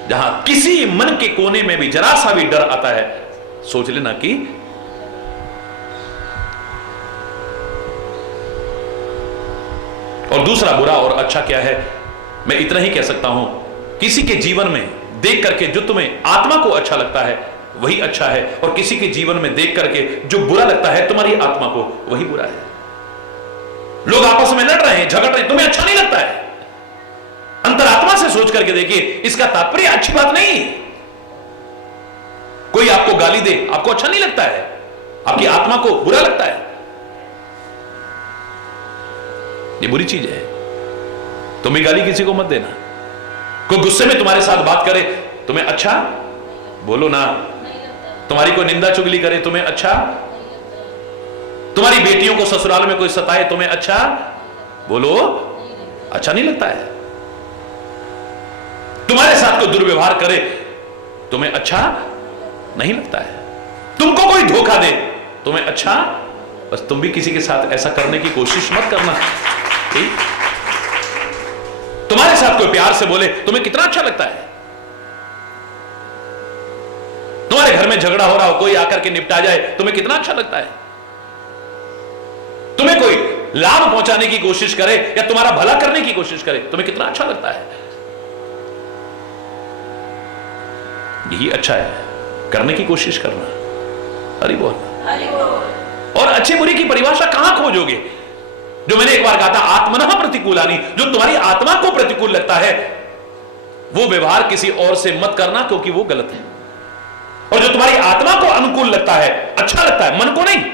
जहां किसी मन के कोने में भी जरा सा भी डर आता है, सोच लेना कि और दूसरा बुरा और अच्छा क्या है, मैं इतना ही कह सकता हूं, किसी के जीवन में देख करके जो तुम्हें आत्मा को अच्छा लगता है वही अच्छा है, और किसी के जीवन में देख करके जो बुरा लगता है तुम्हारी आत्मा को वही बुरा है। लोग आपस में लड़ रहे हैं, झगड़ रहे हैं, तुम्हें अच्छा नहीं लगता है, सोच करके देखिए, इसका तात्पर्य अच्छी बात नहीं। कोई आपको गाली दे, आपको अच्छा नहीं लगता है, आपकी आत्मा को बुरा लगता है, ये बुरी चीज है। तुम भी गाली किसी को मत देना। कोई गुस्से में तुम्हारे साथ बात करे, तुम्हें अच्छा बोलो ना। तुम्हारी कोई निंदा चुगली करे, तुम्हें अच्छा। तुम्हारी बेटियों को ससुराल में कोई सताए, तुम्हें अच्छा बोलो, अच्छा नहीं लगता है। तुम्हारे साथ कोई दुर्व्यवहार करे, तुम्हें अच्छा नहीं लगता है। तुमको कोई धोखा दे, तुम्हें अच्छा, बस तुम भी किसी के साथ ऐसा करने की कोशिश मत करना। ठीक? तुम्हारे साथ कोई प्यार से बोले, तुम्हें कितना अच्छा लगता है। तुम्हारे घर में झगड़ा हो रहा हो, कोई आकर के निपटा जाए, तुम्हें कितना अच्छा लगता है। तुम्हें कोई लाभ पहुंचाने की कोशिश करे या तुम्हारा भला करने की कोशिश करे, तुम्हें कितना अच्छा लगता है। यही अच्छा है, करने की कोशिश करना। हरि बोल। और अच्छे बुरे की परिभाषा कहां खोजोगे? जो मैंने एक बार कहा था, आत्मनः प्रतिकूलानि, जो तुम्हारी आत्मा को प्रतिकूल लगता है वो व्यवहार किसी और से मत करना, क्योंकि वो गलत है। और जो तुम्हारी आत्मा को अनुकूल लगता है, अच्छा लगता है, मन को नहीं,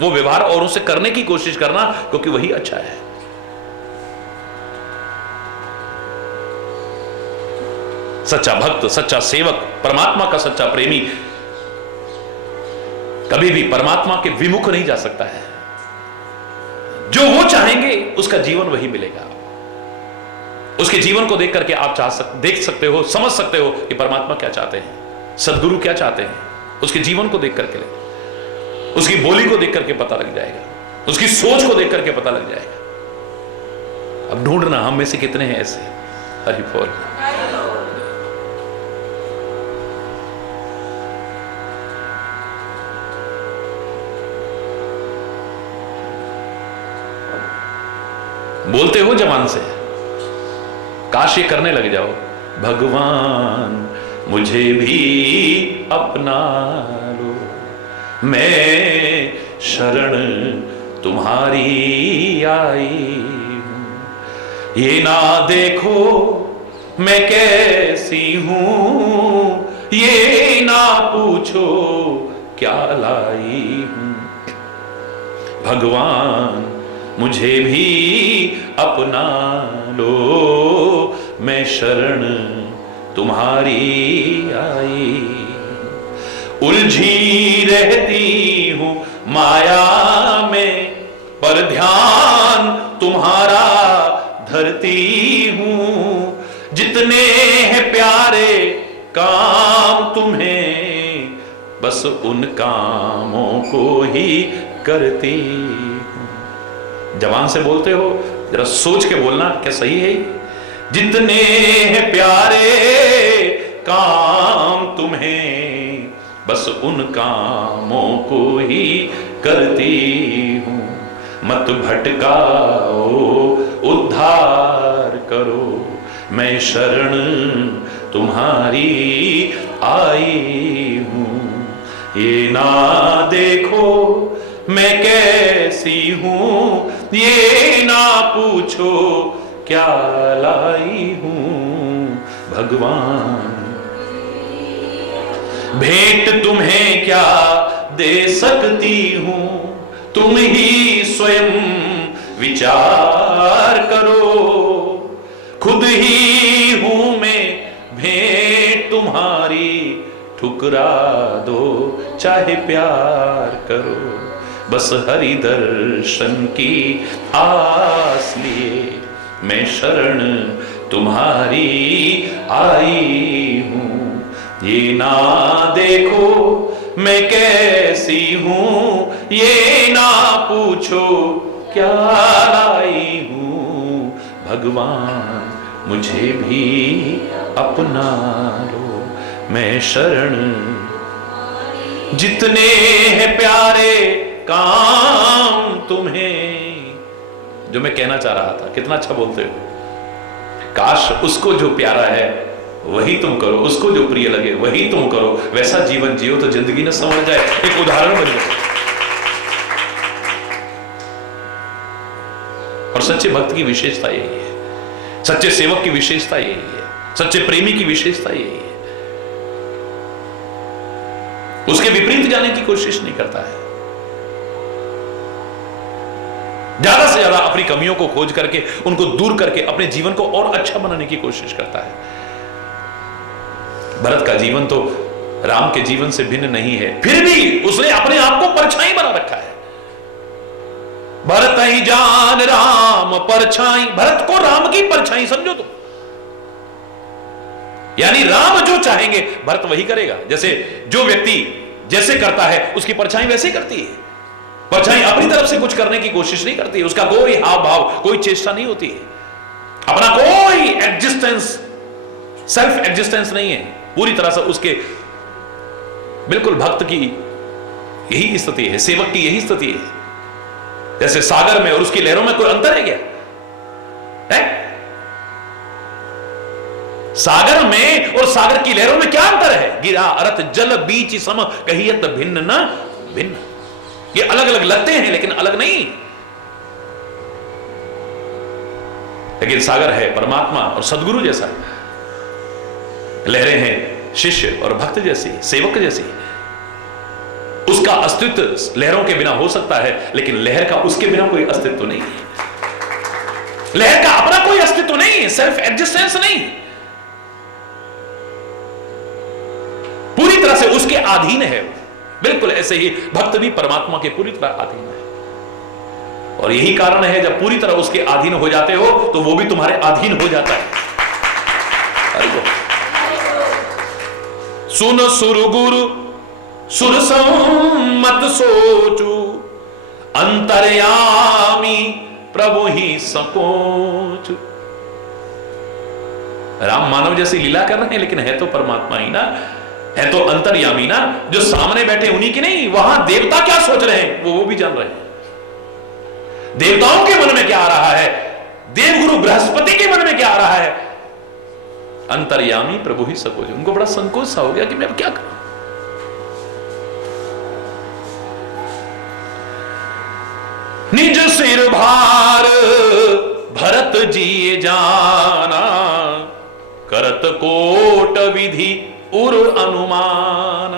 वो व्यवहार औरों से करने की कोशिश करना, क्योंकि वही अच्छा है। सच्चा भक्त, सच्चा सेवक, परमात्मा का सच्चा प्रेमी कभी भी परमात्मा के विमुख नहीं जा सकता है। जो वो चाहेंगे उसका जीवन वही मिलेगा। उसके जीवन को देख करके आप देख सकते हो, समझ सकते हो कि परमात्मा क्या चाहते हैं, सदगुरु क्या चाहते हैं। उसके जीवन को देख करके, उसकी बोली को देख करके पता लग जाएगा, उसकी सोच को देख करके पता लग जाएगा। अब ढूंढना हम में से कितने हैं ऐसे। हरि बोल। बोलते हो जवान से, काश ये करने लग जाओ, भगवान मुझे भी अपना लो, मैं शरण तुम्हारी आई हूं। ये ना देखो मैं कैसी हूं, ये ना पूछो क्या लाई हूं। भगवान मुझे भी अपना लो, मैं शरण तुम्हारी आई। उलझी रहती हूं माया में, पर ध्यान तुम्हारा धरती हूं। जितने हैं प्यारे काम तुम्हें, बस उन कामों को ही करती हूं। जवान से बोलते हो, जरा सोच के बोलना, क्या सही है? जितने हैं प्यारे काम तुम्हें, बस उन कामों को ही करती हूं। मत भटकाओ उद्धार करो, मैं शरण तुम्हारी आई हूं। ये ना देखो मैं कैसी हूं, ये ना पूछो क्या लाई हूं। भगवान भेंट तुम्हें क्या दे सकती हूं, तुम ही स्वयं विचार करो। खुद ही हूं मैं भेंट तुम्हारी, ठुकरा दो चाहे प्यार करो। बस हरि दर्शन की आस लिए, मैं शरण तुम्हारी आई हूं। ये ना देखो मैं कैसी हूं, ये ना पूछो क्या लाई हूं। भगवान मुझे भी अपना लो, मैं शरण। जितने हैं प्यारे काम तुम्हें, जो मैं कहना चाह रहा था, कितना अच्छा बोलते हो। काश उसको जो प्यारा है वही तुम करो, उसको जो प्रिय लगे वही तुम करो, वैसा जीवन जियो तो जिंदगी न समझ जाए। एक उदाहरण बन जाए। और सच्चे भक्त की विशेषता यही है, सच्चे सेवक की विशेषता यही है, सच्चे प्रेमी की विशेषता यही है। उसके विपरीत जाने की कोशिश नहीं करता है, ज्यादा से ज्यादा अपनी कमियों को खोज करके उनको दूर करके अपने जीवन को और अच्छा बनाने की कोशिश करता है। भरत का जीवन तो राम के जीवन से भिन्न नहीं है, फिर भी उसने अपने आप को परछाई बना रखा है। भरत ही जान राम परछाई, भरत को राम की परछाई समझो तुम। यानी राम जो चाहेंगे भरत वही करेगा। जैसे जो व्यक्ति जैसे करता है उसकी परछाई वैसे ही करती है। परछाई अपनी तरफ से कुछ करने की कोशिश नहीं करती, उसका कोई हाव भाव, कोई चेष्टा नहीं होती है, अपना कोई एग्जिस्टेंस, सेल्फ एग्जिस्टेंस नहीं है। पूरी तरह से उसके बिल्कुल भक्त की यही स्थिति है, सेवक की यही स्थिति है। जैसे सागर में और उसकी लहरों में कोई अंतर है क्या? है? सागर में और सागर की लहरों में क्या अंतर है? गिरा अरत जल बीच सम कहियत भिन्न न भिन्न। ये अलग अलग लगते हैं लेकिन अलग नहीं। लेकिन सागर है परमात्मा और सदगुरु जैसा, लहरें हैं शिष्य और भक्त जैसी, सेवक जैसी। उसका अस्तित्व लहरों के बिना हो सकता है, लेकिन लहर का उसके बिना कोई अस्तित्व नहीं है। लहर का अपना कोई अस्तित्व नहीं है, सेल्फ एग्जिस्टेंस नहीं, पूरी तरह से उसके अधीन है। बिल्कुल ऐसे ही भक्त भी परमात्मा के पूरी तरह अधीन है। और यही कारण है जब पूरी तरह उसके अधीन हो जाते हो तो वो भी तुम्हारे अधीन हो जाता है। सुन सुर गुरु सुर सम्मत सोचू, अंतर्यामी प्रभु ही सकोच। राम मानव जैसी लीला कर रहे हैं लेकिन है तो परमात्मा ही ना, है तो अंतर्यामी ना। जो सामने बैठे उन्हीं की नहीं, वहां देवता क्या सोच रहे हैं वो भी जान रहे हैं। देवताओं के मन में क्या आ रहा है, देवगुरु बृहस्पति के मन में क्या आ रहा है, अंतर्यामी प्रभु ही सकोच। उनको बड़ा संकोच सा हो गया कि मैं अब क्या करूं। निज सिर भार भरत जी जाना, करत कोट विधि उर अनुमान।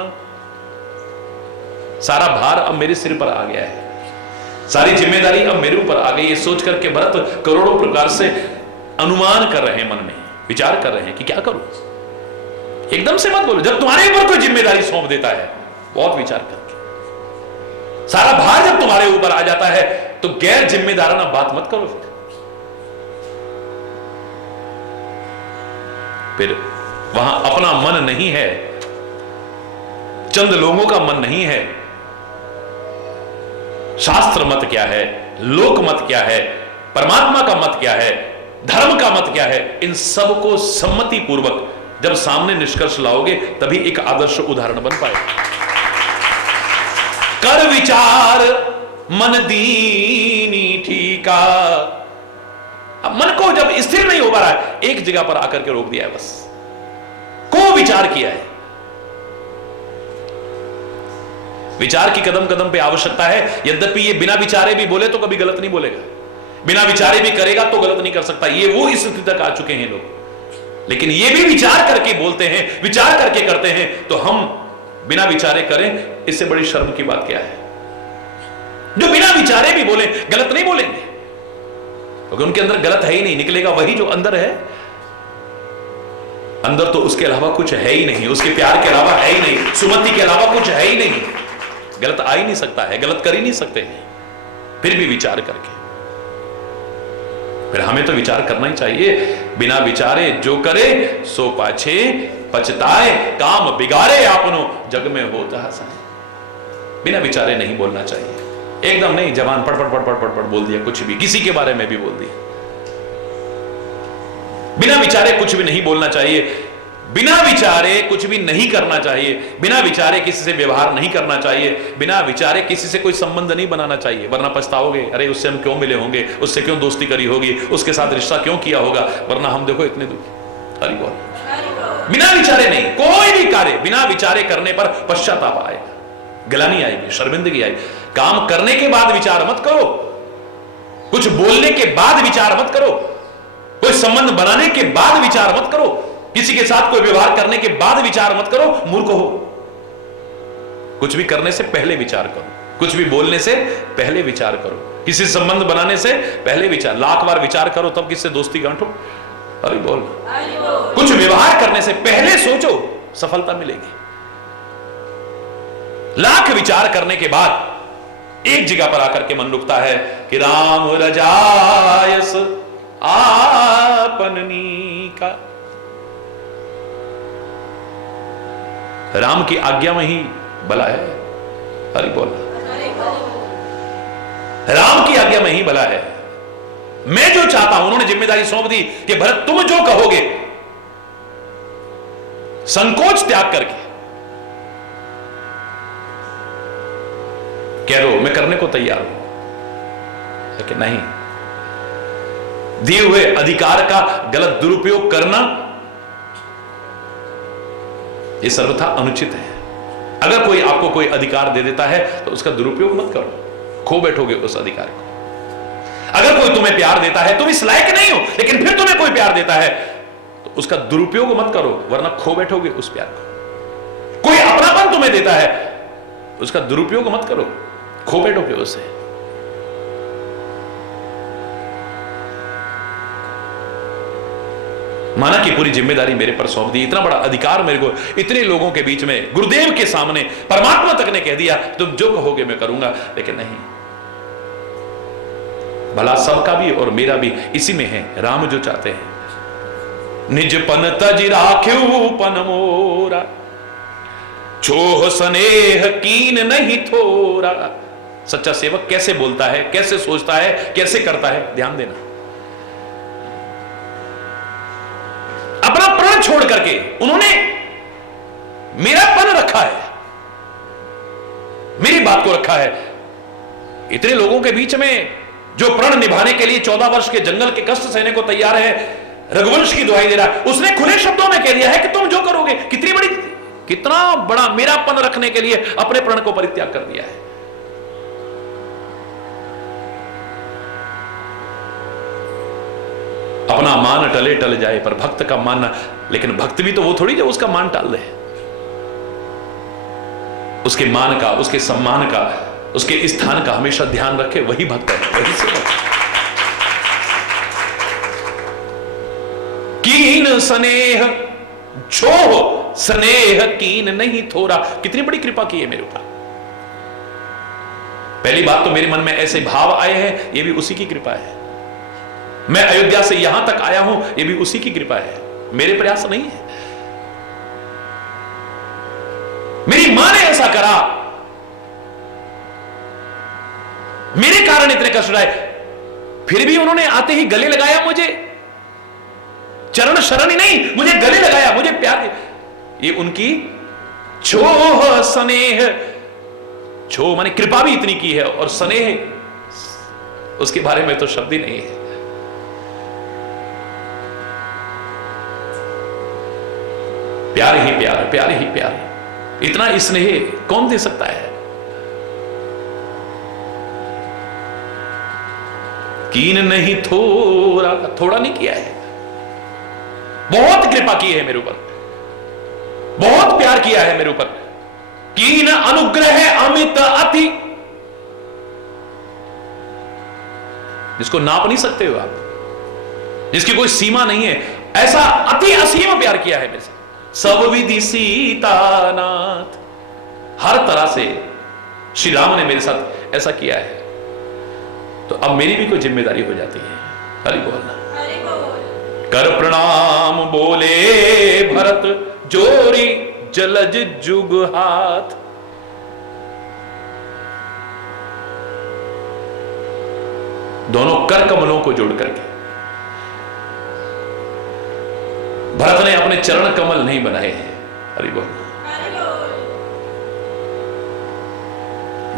सारा भार अब मेरे सिर पर आ गया है, सारी जिम्मेदारी अब मेरे ऊपर आ गई। ये सोच करके भरत करोड़ों प्रकार से अनुमान कर रहे हैं, मन में विचार कर रहे हैं कि क्या करूं। एकदम से मत बोलो, जब तुम्हारे ऊपर कोई जिम्मेदारी सौंप देता है बहुत विचार करके। सारा भार जब तुम्हारे ऊपर आ जाता है तो गैर जिम्मेदाराना बात मत करो। फिर वहां अपना मन नहीं है, चंद लोगों का मन नहीं है। शास्त्र मत क्या है, लोक मत क्या है, परमात्मा का मत क्या है, धर्म का मत क्या है, इन सबको सम्मति पूर्वक जब सामने निष्कर्ष लाओगे तभी एक आदर्श उदाहरण बन पाएगा। कर विचार मन दीनी ठीका। अब मन को जब स्थिर नहीं हो पा रहा है, एक जगह पर आकर के रोक दिया है, बस को विचार किया है। विचार की कदम कदम पे आवश्यकता है। यद्यपि ये बिना विचारे भी बोले तो कभी गलत नहीं बोलेगा, बिना विचारे भी करेगा तो गलत नहीं कर सकता। ये वो इस स्थिति तक आ चुके हैं लोग। लेकिन ये भी विचार करके बोलते हैं, विचार करके करते हैं, तो हम बिना विचारे करें, इससे बड़ी शर्म की बात क्या है। जो बिना विचारे भी बोले गलत नहीं बोलेंगे, क्योंकि उनके अंदर गलत है ही नहीं, निकलेगा वही जो अंदर है। अंदर तो उसके अलावा कुछ है ही नहीं, उसके प्यार के अलावा है ही नहीं, सुमति के अलावा कुछ है ही नहीं। गलत आ ही नहीं सकता है, गलत कर ही नहीं सकते हैं, फिर भी विचार करके। फिर हमें तो विचार करना ही चाहिए। बिना विचारे जो करे सो पाछे पछताए, काम बिगाड़े आपनो जग में होता हंसाए। बिना विचारे नहीं बोलना चाहिए, एकदम नहीं जवान पड़ पड़ पड़ पड़ पड़ पड़ बोल दिया, कुछ भी किसी के बारे में भी बोल दिया। बिना विचारे कुछ भी नहीं बोलना चाहिए, बिना विचारे कुछ भी नहीं करना चाहिए, बिना विचारे किसी से व्यवहार नहीं करना चाहिए, बिना विचारे किसी से कोई संबंध नहीं बनाना चाहिए, वरना पछताओगे। अरे उससे हम क्यों मिले होंगे, उससे क्यों दोस्ती करी होगी, उसके साथ रिश्ता क्यों किया होगा, वरना हम देखो इतने दुखी। हरि बोल। बिना विचारे नहीं, कोई भी कार्य बिना विचारे करने पर पश्चाताप आएगा, गिलानी आएगी, शर्मिंदगी आएगी। काम करने के बाद विचार मत करो, कुछ बोलने के बाद विचार मत करो, कोई संबंध बनाने के बाद विचार मत करो, किसी के साथ कोई व्यवहार करने के बाद विचार मत करो, मूर्ख हो। कुछ भी करने से पहले विचार करो, कुछ भी बोलने से पहले विचार करो, किसी संबंध बनाने से पहले विचार, लाख बार विचार करो तब किससे दोस्ती गांठो। अरे बोल, कुछ व्यवहार करने से पहले सोचो, सफलता मिलेगी। लाख विचार करने के बाद एक जगह पर आकर के मन रुकता है कि राम रजायस आपननी का, राम की आज्ञा में ही भला है। अरे बोल, राम की आज्ञा में ही भला है। मैं जो चाहता हूं, उन्होंने जिम्मेदारी सौंप दी कि भरत तुम जो कहोगे, संकोच त्याग करके कह दो, मैं करने को तैयार हूं। लेकिन नहीं, दिए हुए अधिकार का गलत दुरुपयोग करना यह सर्वथा अनुचित है। अगर कोई आपको कोई अधिकार दे देता है तो उसका दुरुपयोग मत करो, खो बैठोगे उस अधिकार को। अगर कोई तुम्हें प्यार देता है, तुम इस लायक नहीं हो, लेकिन फिर तुम्हें कोई प्यार देता है तो उसका दुरुपयोग मत करो, वरना खो बैठोगे उस प्यार को। कोई अपनापन तुम्हें देता है, उसका दुरुपयोग मत करो, खो बैठोगे उससे। माना कि पूरी जिम्मेदारी मेरे पर सौंप दी, इतना बड़ा अधिकार मेरे को, इतने लोगों के बीच में, गुरुदेव के सामने, परमात्मा तक ने कह दिया तुम जो कहोगे मैं करूंगा। लेकिन नहीं, भला सबका भी और मेरा भी इसी में है। राम जो चाहते हैं, निज पन तज राख्यू पन मोरा, छोह स्नेह कीन नहीं थोरा। सच्चा सेवक कैसे बोलता है, कैसे सोचता है, कैसे करता है, ध्यान देना। अपना प्रण छोड़ करके उन्होंने मेरा पन रखा है, मेरी बात को रखा है। इतने लोगों के बीच में जो प्रण निभाने के लिए 14 वर्ष के जंगल के कष्ट सहने को तैयार है, रघुवंश की दुहाई दे रहा है, उसने खुले शब्दों में कह दिया है कि तुम जो करोगे। कितना बड़ा मेरापन रखने के लिए अपने प्रण को परित्याग कर दिया है। अपना मान टले टल जाए पर भक्त का मान, लेकिन भक्त भी तो वो थोड़ी जो उसका मान टाल दे। उसके मान का, उसके सम्मान का, उसके स्थान का हमेशा ध्यान रखे, वही भक्त है, वही सेवक। कीन स्नेह छोह स्नेह कीन नहीं थोरा। कितनी बड़ी कृपा की है मेरे ऊपर। पहली बात तो मेरे मन में ऐसे भाव आए हैं, ये भी उसी की कृपा है। मैं अयोध्या से यहां तक आया हूं, ये भी उसी की कृपा है, मेरे प्रयास नहीं है। मेरी मां ने ऐसा करा, मेरे कारण इतने कष्ट आए, फिर भी उन्होंने आते ही गले लगाया मुझे। चरण शरण ही नहीं, मुझे गले लगाया, मुझे प्यार। ये उनकी छोह स्नेह, छो माने कृपा भी इतनी की है, और स्नेह उसके बारे में तो शब्द ही नहीं है। प्यार ही प्यार, प्यार ही प्यार, इतना स्नेह कौन दे सकता है। कीन नहीं थोड़ा, थोड़ा नहीं किया है। बहुत कृपा की है मेरे ऊपर, बहुत प्यार किया है मेरे ऊपर। कीन अनुग्रह अमित अति, जिसको नाप नहीं सकते हो आप, जिसकी कोई सीमा नहीं है, ऐसा अति असीम प्यार किया है मेरे से। सब विधि सीतानाथ, हर तरह से श्री राम ने मेरे साथ ऐसा किया है। तो अब मेरी भी कोई जिम्मेदारी हो जाती है। हरि बोलना, कर प्रणाम बोले भरत, जोरी जलज जुग हाथ। दोनों कर कमलों को जोड़ करके, भरत ने अपने चरण कमल नहीं बनाए हैं। हरि बोल।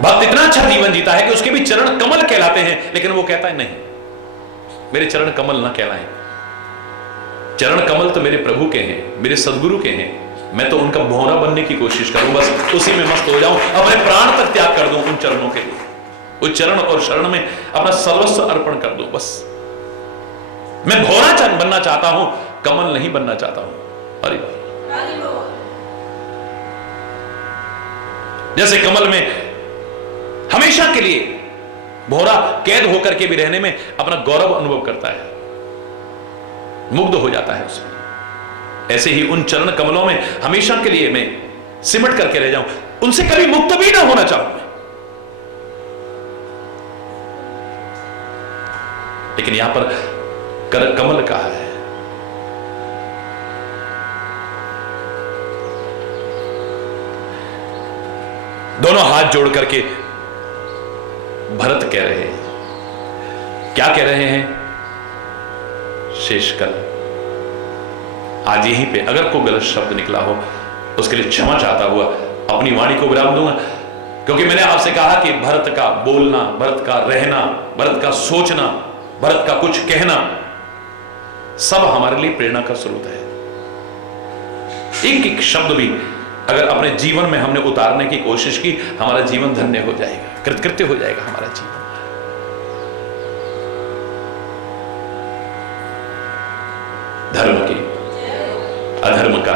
भक्त इतना अच्छा जीवन जीता है कि उसके भी चरण कमल कहलाते हैं, लेकिन वो कहता है नहीं, मेरे चरण कमल ना कहलाएं। चरण कमल तो मेरे प्रभु के हैं, मेरे सदगुरु के हैं। मैं तो उनका भौरा बनने की कोशिश करूं, बस उसी में मस्त हो जाऊं, अपने प्राण तक त्याग कर दूं उन चरणों के लिए, उस चरण और शरण में अपना सर्वस्व अर्पण कर दूं बस। मैं भौरा बनना चाहता हूं, कमल नहीं बनना चाहता हूं। अरे जैसे कमल में हमेशा के लिए भौरा कैद होकर के भी रहने में अपना गौरव अनुभव करता है, मुग्ध हो जाता है उसमें, ऐसे ही उन चरण कमलों में हमेशा के लिए मैं सिमट करके रह जाऊं, उनसे कभी मुक्त भी ना होना चाहूं मैं। लेकिन यहां पर कमल कहा है, दोनों हाथ जोड़ करके भरत कह रहे हैं, क्या कह रहे हैं? शेषकल, आज यहीं पे अगर कोई गलत शब्द निकला हो उसके लिए क्षमा चाहता हुआ अपनी वाणी को विराम दूंगा, क्योंकि मैंने आपसे कहा कि भरत का बोलना, भरत का रहना, भरत का सोचना, भरत का कुछ कहना सब हमारे लिए प्रेरणा का स्रोत है। एक एक शब्द भी अगर अपने जीवन में हमने उतारने की कोशिश की, हमारा जीवन धन्य हो जाएगा, कृतकृत्य हो जाएगा हमारा जीवन। धर्म की, अधर्म का,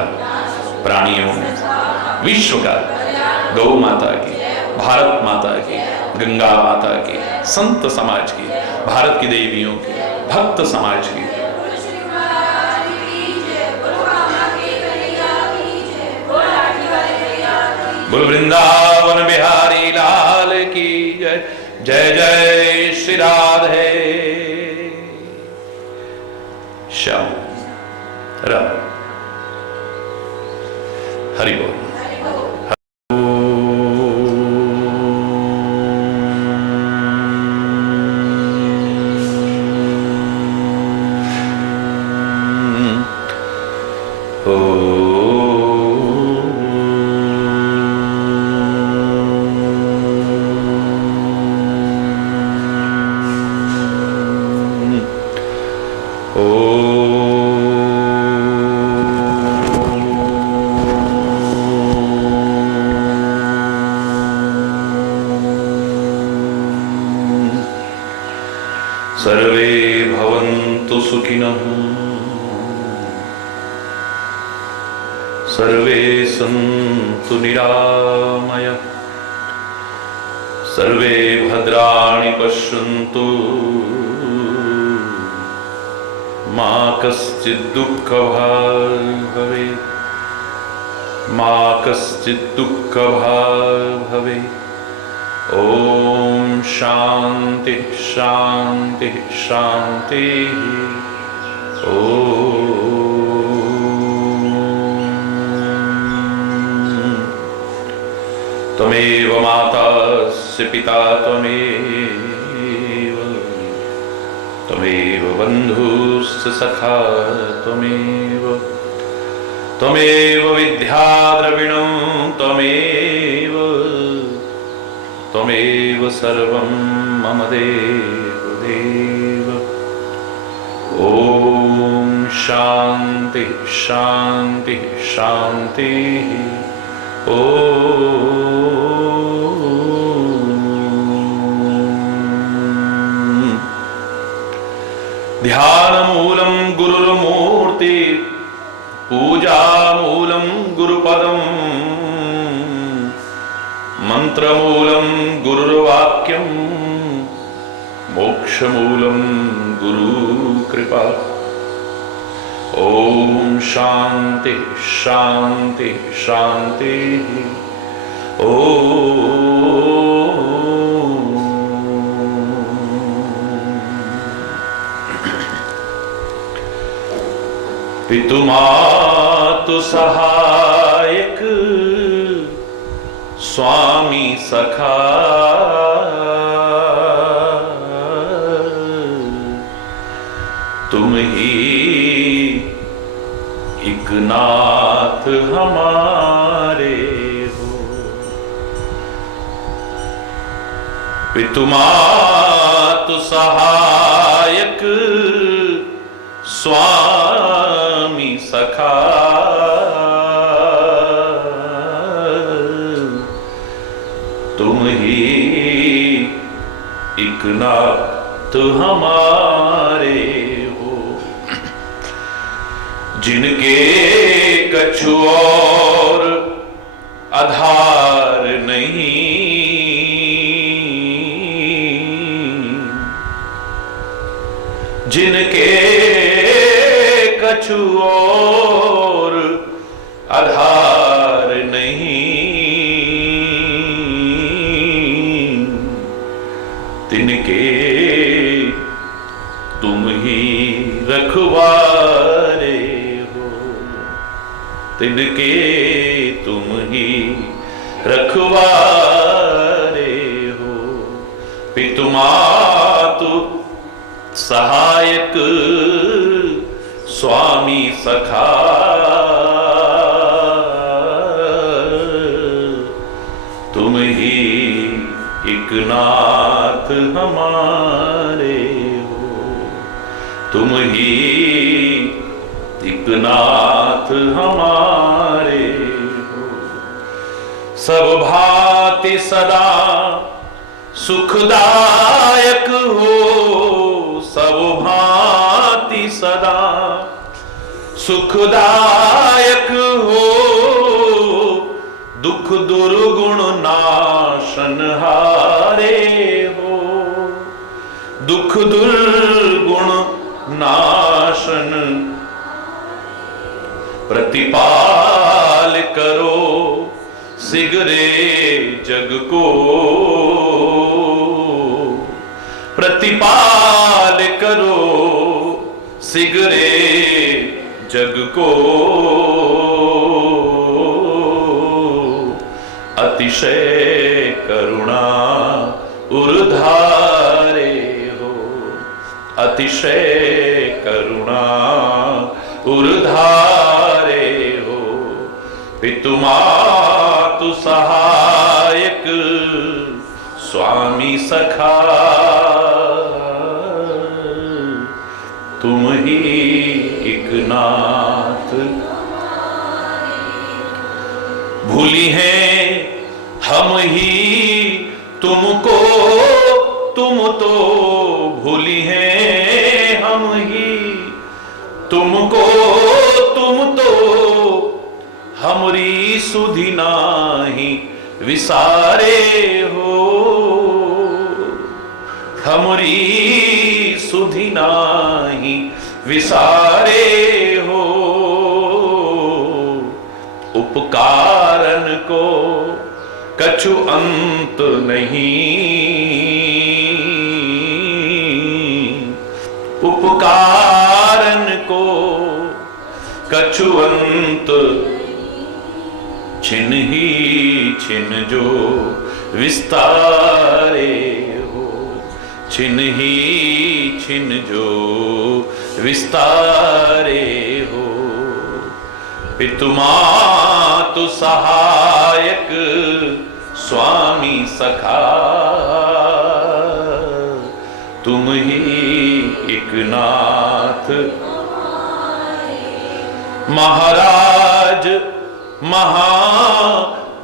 प्राणियों, विश्व का, गौ माता की, भारत माता की, गंगा माता की, संत समाज की, भारत की देवियों की, भक्त समाज की, बोल वृंदावन बिहारी लाल की जय। जय जय श्री राधे श्याम राम। हरि बोल। सर्वे भवन्तु सुखिनः, सर्वे सन्तु निरामयाः, सर्वे भद्राणि पश्यन्तु, मा कश्चित् दुःखभाग् भवेत्, मा कश्चित् दुःखभाग् भवेत्। ओम शांति शांति शांति। ओम त्वमेव मातास्य पिता त्वमेव, त्वमेव बन्धुश्च सखा त्वमेव, त्वमेव विद्याद्रविणं त्वमेव, त्वमेव सर्वं मम देव देव। ओम शांति शांति शांति। ओम ध्यानमूलं गुरुर्मूर्ति, पूजामूलं गुरुपदम्, मंत्रमूलं गुरुर्वाक्यं, मोक्षमूलं गुरुकृपा। ओम शांति शांति शांति। ओम पितुमातु सहायक, स्वामी सखा, तुम ही एक नाथ हमारे हो। पितुमातु सहायक, स्वामी सखा, तुम ही एक नाथ हमारे हो। जिनके कछु और आधार नहीं, जिनके कछु और आधार नहीं, तिनके तुम ही रखवारे हो, तिनके तुम ही रखवारे हो। पितु मातु सहायक स्वामी सखा, तुम ही एक नाथ हमारे हो, तुम ही एक नाथ हमारे हो। सब भांति सदा सुखदायक हो, सब भांति सदा सुखदायक हो। दुख दुर्गुण नाशन हारे हो, दुख दुर्गुण नाशन प्रतिपाल करो सिगरे जग को, प्रतिपाल करो सिगरे जग को। अतिशय करुणा उर्धारे हो, अतिशय करुणा उर्धारे हो। पितु मातु सहायक स्वामी सखा, तुम ही एक नाथ। भूली हैं हम ही तुमको, तुम तो भूली हैं हम ही तुमको, तुम तो हमरी सुधि नाही विसारे हो, हमरी सुधि नाही विसारे हो। उपकारन को कछु अंत नहीं, उपकारन को कछु अंत छिन ही छिन जो विस्तारे हो, छिन ही छिन जो विस्तारे हो। पितु मातु सहायक स्वामी सखा, तुम ही एक नाथ। महाराज महा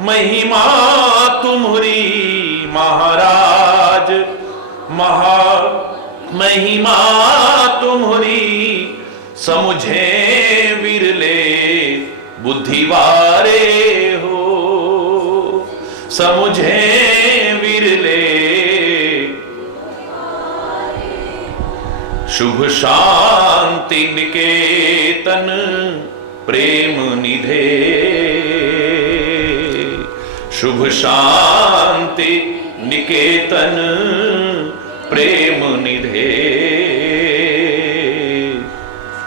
महिमा तुम्हरी, महाराज महा महिमा तुम्हरी। समुझे विरले बुद्धिवारे हो, समुझे विरले शुभ शांति निकेतन प्रेम निधे, शुभ शांति निकेतन प्रेम निधे।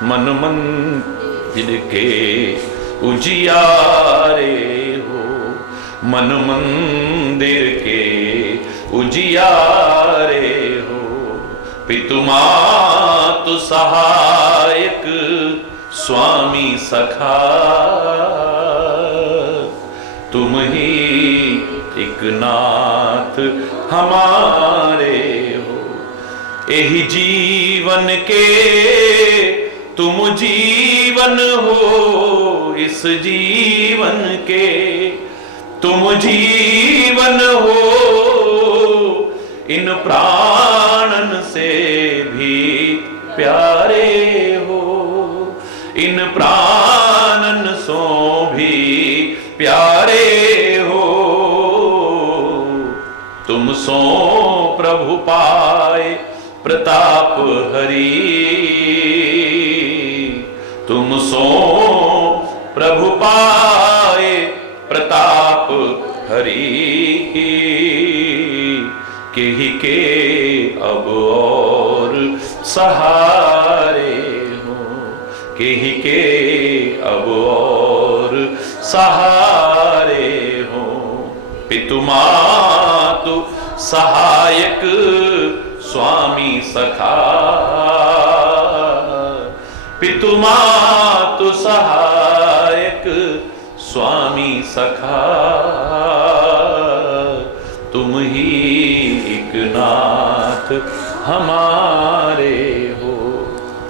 मन मंदिर के उजियारे हो, मन मंदिर के उजियारे हो। पितु मातु सहायक स्वामी सखा, तुम ही एक नाथ हमारे हो। यही जीवन के तुम जीवन हो, इस जीवन के तुम जीवन हो। इन प्राणन से भी प्यारे हो, इन प्राण तुम सो प्रभु पाए प्रताप हरि, तुम सो प्रभु पाए प्रताप हरि, केहि के अब और सहारे हो, केहि के अब और सहारे हो। पितु मातु सहायक स्वामी सखा, पितु मातु सहायक स्वामी सखा, तुम ही एक नाथ हमारे हो,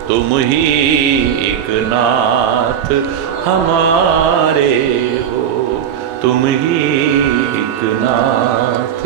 तुम ही एक नाथ हमारे हो, तुम ही एक नाथ